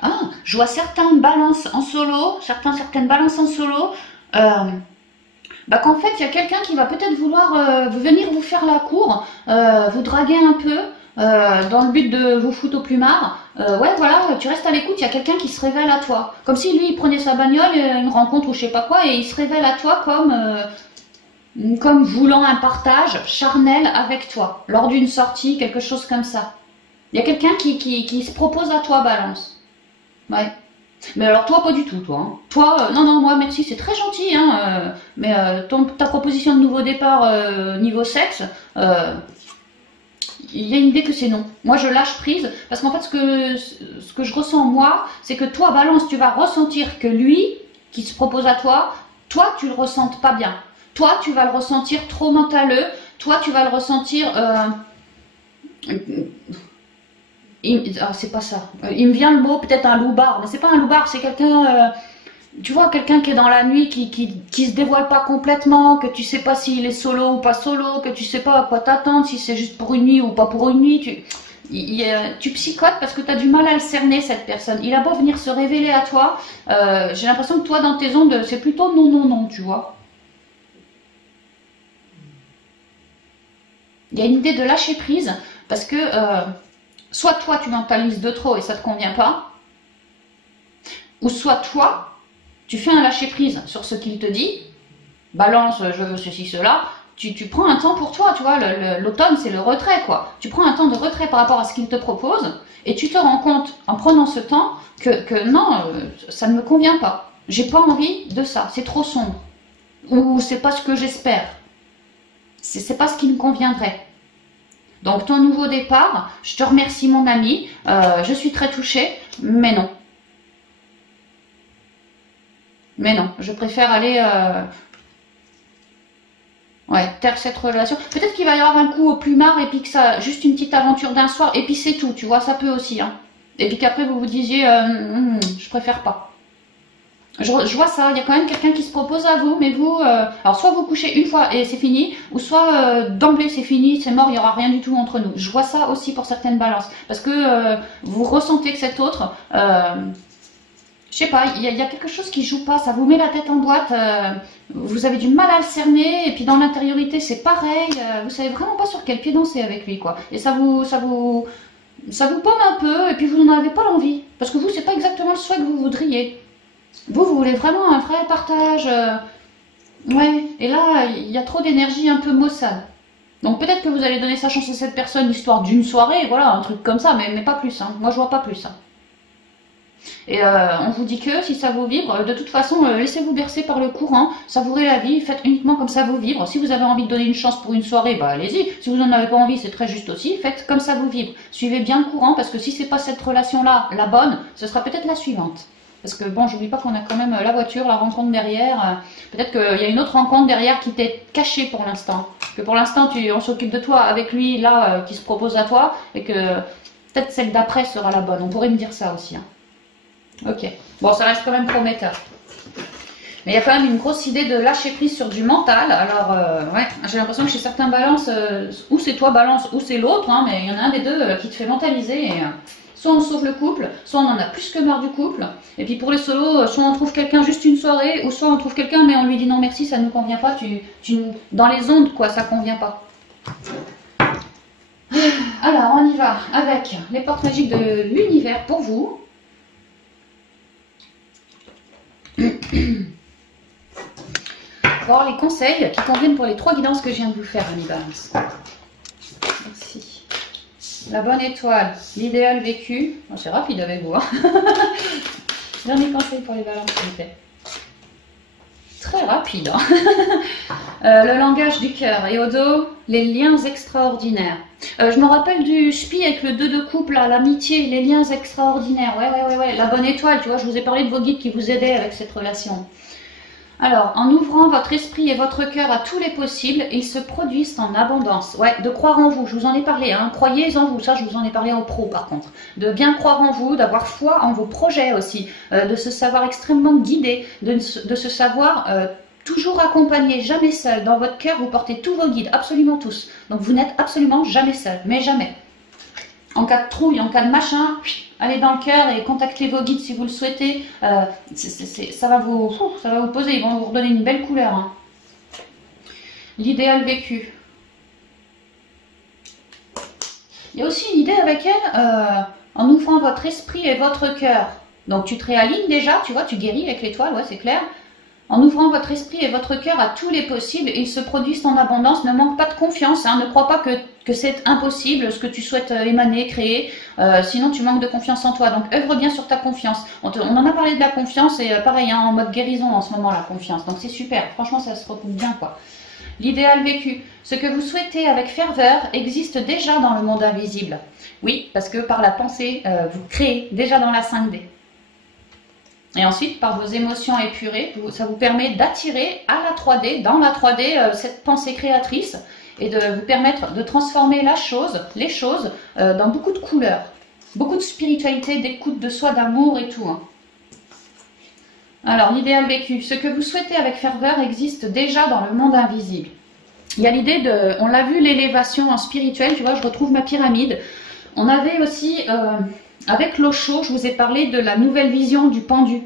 Ah, je vois certaines balances en solo, certaines balances en solo, bah qu'en fait, il y a quelqu'un qui va peut-être vouloir venir vous faire la cour, vous draguer un peu, dans le but de vous foutre au plumard. Ouais, voilà, tu restes à l'écoute, il y a quelqu'un qui se révèle à toi. Comme si lui, il prenait sa bagnole, une rencontre ou je sais pas quoi, et il se révèle à toi comme voulant un partage charnel avec toi, lors d'une sortie, quelque chose comme ça. Il y a quelqu'un qui se propose à toi, balance. Ouais. Mais alors toi, pas du tout, toi. Hein. Toi, non, non, moi, merci, c'est très gentil, hein, mais ta proposition de nouveau départ niveau sexe, il y a une idée que c'est non. Moi, je lâche prise, parce qu'en fait, ce que je ressens, moi, c'est que toi, balance, tu vas ressentir que lui, qui se propose à toi, tu le ressentes pas bien. Toi, tu vas le ressentir trop mentaleux, toi, tu vas le ressentir... Ah, c'est pas ça. Il me vient le mot, peut-être un loupard, mais c'est pas un loupard, c'est quelqu'un, tu vois, quelqu'un qui est dans la nuit, qui se dévoile pas complètement, que tu sais pas s'il est solo ou pas solo, que tu sais pas à quoi t'attendre, si c'est juste pour une nuit ou pas pour une nuit, tu psychotes parce que tu as du mal à le cerner, cette personne. Il a beau venir se révéler à toi, j'ai l'impression que toi, dans tes ondes, c'est plutôt non, non, non, tu vois. Il y a une idée de lâcher prise, parce que... soit toi, tu mentalises de trop et ça te convient pas, ou soit toi, tu fais un lâcher-prise sur ce qu'il te dit, balance, je veux ceci, cela, tu prends un temps pour toi, tu vois, l'automne, c'est le retrait, quoi. Tu prends un temps de retrait par rapport à ce qu'il te propose, et tu te rends compte, en prenant ce temps, que non, ça ne me convient pas. J'ai pas envie de ça, c'est trop sombre. Ou c'est pas ce que j'espère. C'est pas ce qui me conviendrait. Donc ton nouveau départ, je te remercie mon ami, je suis très touchée, mais non. Mais non, je préfère aller taire cette relation. Peut-être qu'il va y avoir un coup au plumard et puis que ça, juste une petite aventure d'un soir et puis c'est tout, tu vois, ça peut aussi. Hein. Et puis qu'après vous vous disiez, je préfère pas. Je vois ça, il y a quand même quelqu'un qui se propose à vous, mais vous, alors soit vous couchez une fois et c'est fini, ou soit d'emblée c'est fini, c'est mort, il n'y aura rien du tout entre nous. Je vois ça aussi pour certaines balances, parce que vous ressentez que cet autre, je sais pas, il y a quelque chose qui joue pas, ça vous met la tête en boîte, vous avez du mal à le cerner, et puis dans l'intériorité c'est pareil, vous savez vraiment pas sur quel pied danser avec lui, quoi. Et ça vous pomme un peu, et puis vous n'en avez pas l'envie, parce que vous, c'est pas exactement le souhait que vous voudriez. Vous voulez vraiment un vrai partage. Ouais, et là, il y a trop d'énergie un peu maussade. Donc peut-être que vous allez donner sa chance à cette personne, histoire d'une soirée, voilà, un truc comme ça, mais pas plus. Hein. Moi, je vois pas plus. Hein. Et on vous dit que si ça vous vibre, de toute façon, laissez-vous bercer par le courant, savourez la vie, faites uniquement comme ça vous vibre. Si vous avez envie de donner une chance pour une soirée, bah allez-y. Si vous n'en avez pas envie, c'est très juste aussi, faites comme ça vous vibre. Suivez bien le courant, parce que si c'est pas cette relation-là la bonne, ce sera peut-être la suivante. Parce que bon, j'oublie pas qu'on a quand même la voiture, la rencontre derrière. Peut-être qu'il y a une autre rencontre derrière qui t'est cachée pour l'instant. Que pour l'instant, on s'occupe de toi avec lui, là, qui se propose à toi. Et que peut-être celle d'après sera la bonne. On pourrait me dire ça aussi. Hein. Ok. Bon, ça reste quand même prometteur. Mais il y a quand même une grosse idée de lâcher prise sur du mental. Alors, ouais, j'ai l'impression que chez certains balances, ou c'est toi balance, ou c'est l'autre. Hein, mais il y en a un des deux qui te fait mentaliser. Et, soit on sauve le couple, soit on en a plus que marre du couple. Et puis pour les solos, soit on trouve quelqu'un juste une soirée, ou soit on trouve quelqu'un mais on lui dit non merci, ça ne nous convient pas, dans les ondes quoi, ça convient pas. Alors on y va avec les portes magiques de l'univers pour vous. Voir les conseils qui conviennent pour les 3 guidances que je viens de vous faire, Ami Balance. Merci. La bonne étoile, l'idéal vécu. Oh, c'est rapide avec vous. Hein. Dernier conseil pour les balances, s'il vous plaît. Très rapide. Hein. Le langage du cœur. Et au dos, les liens extraordinaires. Je me rappelle du spi avec le 2 de couple, l'amitié, les liens extraordinaires. Ouais. La bonne étoile, tu vois, je vous ai parlé de vos guides qui vous aidaient avec cette relation. Alors, en ouvrant votre esprit et votre cœur à tous les possibles, ils se produisent en abondance. Ouais, de croire en vous, je vous en ai parlé, hein. Croyez en vous, ça je vous en ai parlé en pro par contre. De bien croire en vous, d'avoir foi en vos projets aussi, de se savoir extrêmement guidé, de se savoir toujours accompagné, jamais seul. Dans votre cœur, vous portez tous vos guides, absolument tous. Donc vous n'êtes absolument jamais seul, mais jamais. En cas de trouille, en cas de machin, allez dans le cœur et contactez vos guides si vous le souhaitez. Ça va vous poser, ils vont vous redonner une belle couleur. Hein. L'idéal vécu. Il y a aussi une idée avec elle, en ouvrant votre esprit et votre cœur. Donc tu te réalignes déjà, tu vois, tu guéris avec l'étoile, ouais c'est clair. En ouvrant votre esprit et votre cœur à tous les possibles, ils se produisent en abondance. Ne manque pas de confiance, hein. Ne crois pas que c'est impossible ce que tu souhaites émaner, créer. Sinon, tu manques de confiance en toi. Donc, œuvre bien sur ta confiance. On en a parlé de la confiance et pareil, hein, en mode guérison en ce moment, la confiance. Donc, c'est super. Franchement, ça se recoupe bien, quoi. L'idéal vécu. Ce que vous souhaitez avec ferveur existe déjà dans le monde invisible. Oui, parce que par la pensée, vous créez déjà dans la 5D. Et ensuite, par vos émotions épurées, ça vous permet d'attirer à la 3D, dans la 3D, cette pensée créatrice et de vous permettre de transformer les choses dans beaucoup de couleurs, beaucoup de spiritualité, d'écoute de soi, d'amour et tout. Hein. Alors, l'idéal vécu. Ce que vous souhaitez avec ferveur existe déjà dans le monde invisible. Il y a l'idée de, on l'a vu, l'élévation en spirituel, tu vois, je retrouve ma pyramide. On avait aussi... avec l'Osho, je vous ai parlé de la nouvelle vision du pendu.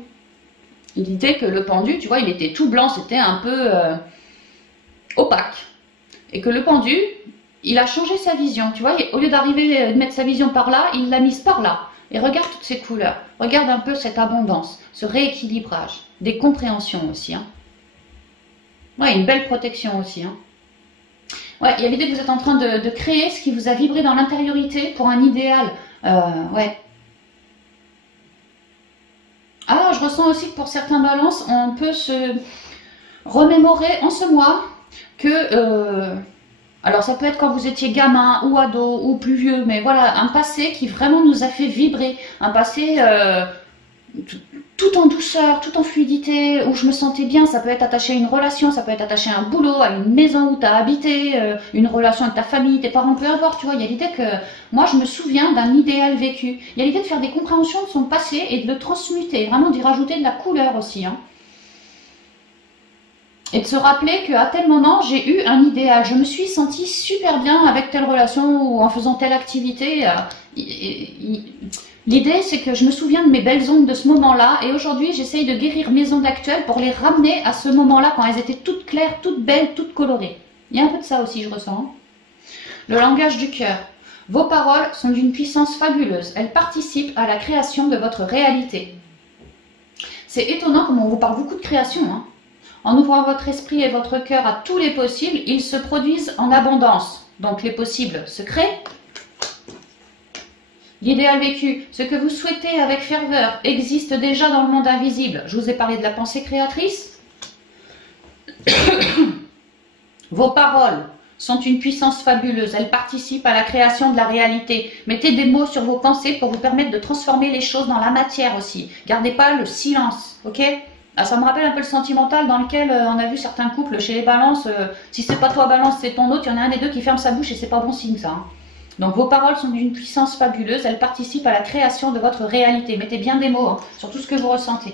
L'idée que le pendu, tu vois, il était tout blanc, c'était un peu opaque. Et que le pendu, il a changé sa vision, tu vois. Au lieu d'arriver de mettre sa vision par là, il l'a mise par là. Et regarde toutes ces couleurs. Regarde un peu cette abondance, ce rééquilibrage. Des compréhensions aussi. Hein. Ouais, une belle protection aussi. Hein. Ouais, il y a l'idée que vous êtes en train de créer ce qui vous a vibré dans l'intériorité pour un idéal. Ouais. Alors, je ressens aussi que pour certains balances, on peut se remémorer en ce mois que... alors, ça peut être quand vous étiez gamin ou ado ou plus vieux, mais voilà, un passé qui vraiment nous a fait vibrer. Un passé tout en douceur, tout en fluidité, où je me sentais bien. Ça peut être attaché à une relation, ça peut être attaché à un boulot, à une maison où tu as habité, une relation avec ta famille, tes parents, peu importe, tu vois. Il y a l'idée que moi, je me souviens d'un idéal vécu. Il y a l'idée de faire des compréhensions de son passé et de le transmuter, vraiment d'y rajouter de la couleur aussi. Hein. Et de se rappeler qu'à tel moment, j'ai eu un idéal. Je me suis sentie super bien avec telle relation ou en faisant telle activité. L'idée, c'est que je me souviens de mes belles ondes de ce moment-là et aujourd'hui, j'essaye de guérir mes ondes actuelles pour les ramener à ce moment-là quand elles étaient toutes claires, toutes belles, toutes colorées. Il y a un peu de ça aussi, je ressens. Le langage du cœur. Vos paroles sont d'une puissance fabuleuse. Elles participent à la création de votre réalité. C'est étonnant comme on vous parle beaucoup de création. Hein. En ouvrant votre esprit et votre cœur à tous les possibles, ils se produisent en abondance. Donc les possibles se créent. L'idéal vécu, ce que vous souhaitez avec ferveur, existe déjà dans le monde invisible. Je vous ai parlé de la pensée créatrice. Vos paroles sont une puissance fabuleuse. Elles participent à la création de la réalité. Mettez des mots sur vos pensées pour vous permettre de transformer les choses dans la matière aussi. Gardez pas le silence, ok? Ah, ça me rappelle un peu le sentimental dans lequel on a vu certains couples chez les balances. Si c'est pas toi balance, c'est ton autre. Il y en a un des deux qui ferme sa bouche et c'est pas bon signe ça. Hein. Donc vos paroles sont d'une puissance fabuleuse. Elles participent à la création de votre réalité. Mettez bien des mots hein, sur tout ce que vous ressentez.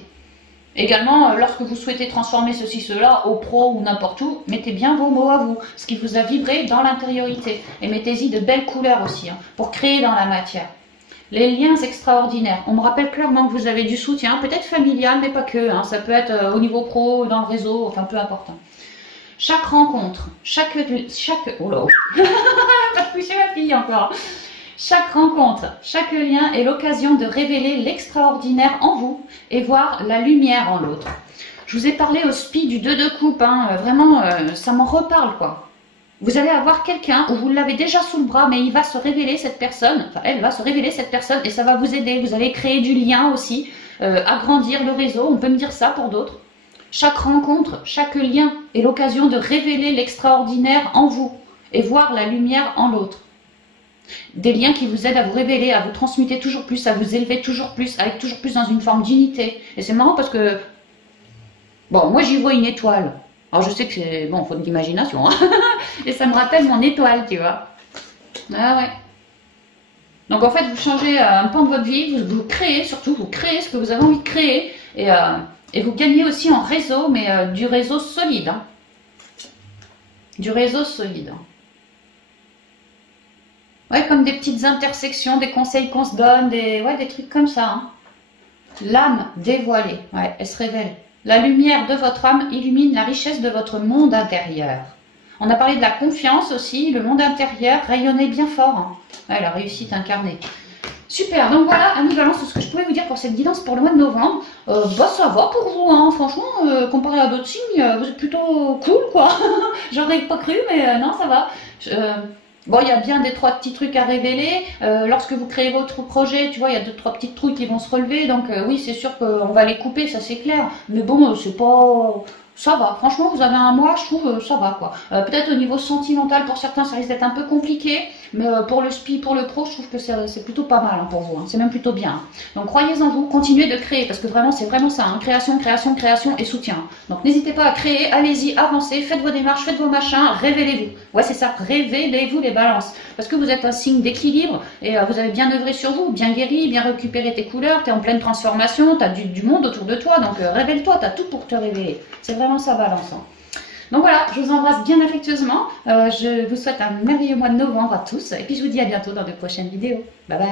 Également, lorsque vous souhaitez transformer ceci, cela, au pro ou n'importe où, mettez bien vos mots à vous, ce qui vous a vibré dans l'intériorité. Et mettez-y de belles couleurs aussi, hein, pour créer dans la matière. Les liens extraordinaires. On me rappelle clairement que vous avez du soutien, peut-être familial, mais pas que. Hein, ça peut être au niveau pro, dans le réseau, enfin peu importe. Hein. Chaque rencontre, oh là, pas touché ma fille encore. Chaque rencontre, chaque lien est l'occasion de révéler l'extraordinaire en vous et voir la lumière en l'autre. Je vous ai parlé au spi du 2 de coupe, hein, vraiment, ça m'en reparle quoi. Vous allez avoir quelqu'un où vous l'avez déjà sous le bras, mais il va se révéler cette personne, enfin elle va se révéler cette personne et ça va vous aider. Vous allez créer du lien aussi, agrandir le réseau, on peut me dire ça pour d'autres. Chaque rencontre, chaque lien est l'occasion de révéler l'extraordinaire en vous et voir la lumière en l'autre. Des liens qui vous aident à vous révéler, à vous transmuter toujours plus, à vous élever toujours plus, à être toujours plus dans une forme d'unité. Et c'est marrant parce que, bon, moi j'y vois une étoile. Alors je sais que c'est, bon, il faut de l'imagination, hein. Et ça me rappelle mon étoile, tu vois. Ah ouais. Donc en fait, vous changez un pan de votre vie, vous créez, surtout, vous créez ce que vous avez envie de créer. Et vous gagnez aussi en réseau, mais du réseau solide. Hein. Du réseau solide. Ouais, comme des petites intersections, des conseils qu'on se donne, des trucs comme ça. Hein. L'âme dévoilée, ouais, elle se révèle. La lumière de votre âme illumine la richesse de votre monde intérieur. On a parlé de la confiance aussi, le monde intérieur rayonnait bien fort. Hein. Ouais, la réussite incarnée. Super, donc voilà, amis Balance, c'est ce que je pouvais vous dire pour cette guidance pour le mois de novembre. Bah ça va pour vous, hein, franchement, comparé à d'autres signes, vous êtes plutôt cool, quoi. J'aurais pas cru, mais non, ça va. Bon, il y a bien des 3 petits trucs à révéler. Lorsque vous créez votre projet, tu vois, il y a 2-3 petits trucs qui vont se relever. Donc oui, c'est sûr qu'on va les couper, ça c'est clair. Mais bon, c'est pas... Ça va, franchement, vous avez un mois, je trouve, ça va, quoi. Peut-être au niveau sentimental, pour certains, ça risque d'être un peu compliqué. Mais pour le SPI, pour le pro, je trouve que c'est plutôt pas mal hein, pour vous. Hein. C'est même plutôt bien. Hein. Donc croyez en vous, continuez de créer, parce que vraiment, c'est vraiment ça. Hein. Création, création, création et soutien. Donc n'hésitez pas à créer, allez-y, avancez, faites vos démarches, faites vos machins, révélez-vous. Ouais, c'est ça, révélez-vous les balances. Parce que vous êtes un signe d'équilibre et vous avez bien œuvré sur vous, bien guéri, bien récupéré tes couleurs, tu es en pleine transformation, tu as du monde autour de toi, donc révèle-toi, tu as tout pour te révéler. C'est vraiment ça, balance. Hein. Donc voilà, je vous embrasse bien affectueusement. Je vous souhaite un merveilleux mois de novembre à tous. Et puis je vous dis à bientôt dans de prochaines vidéos. Bye bye.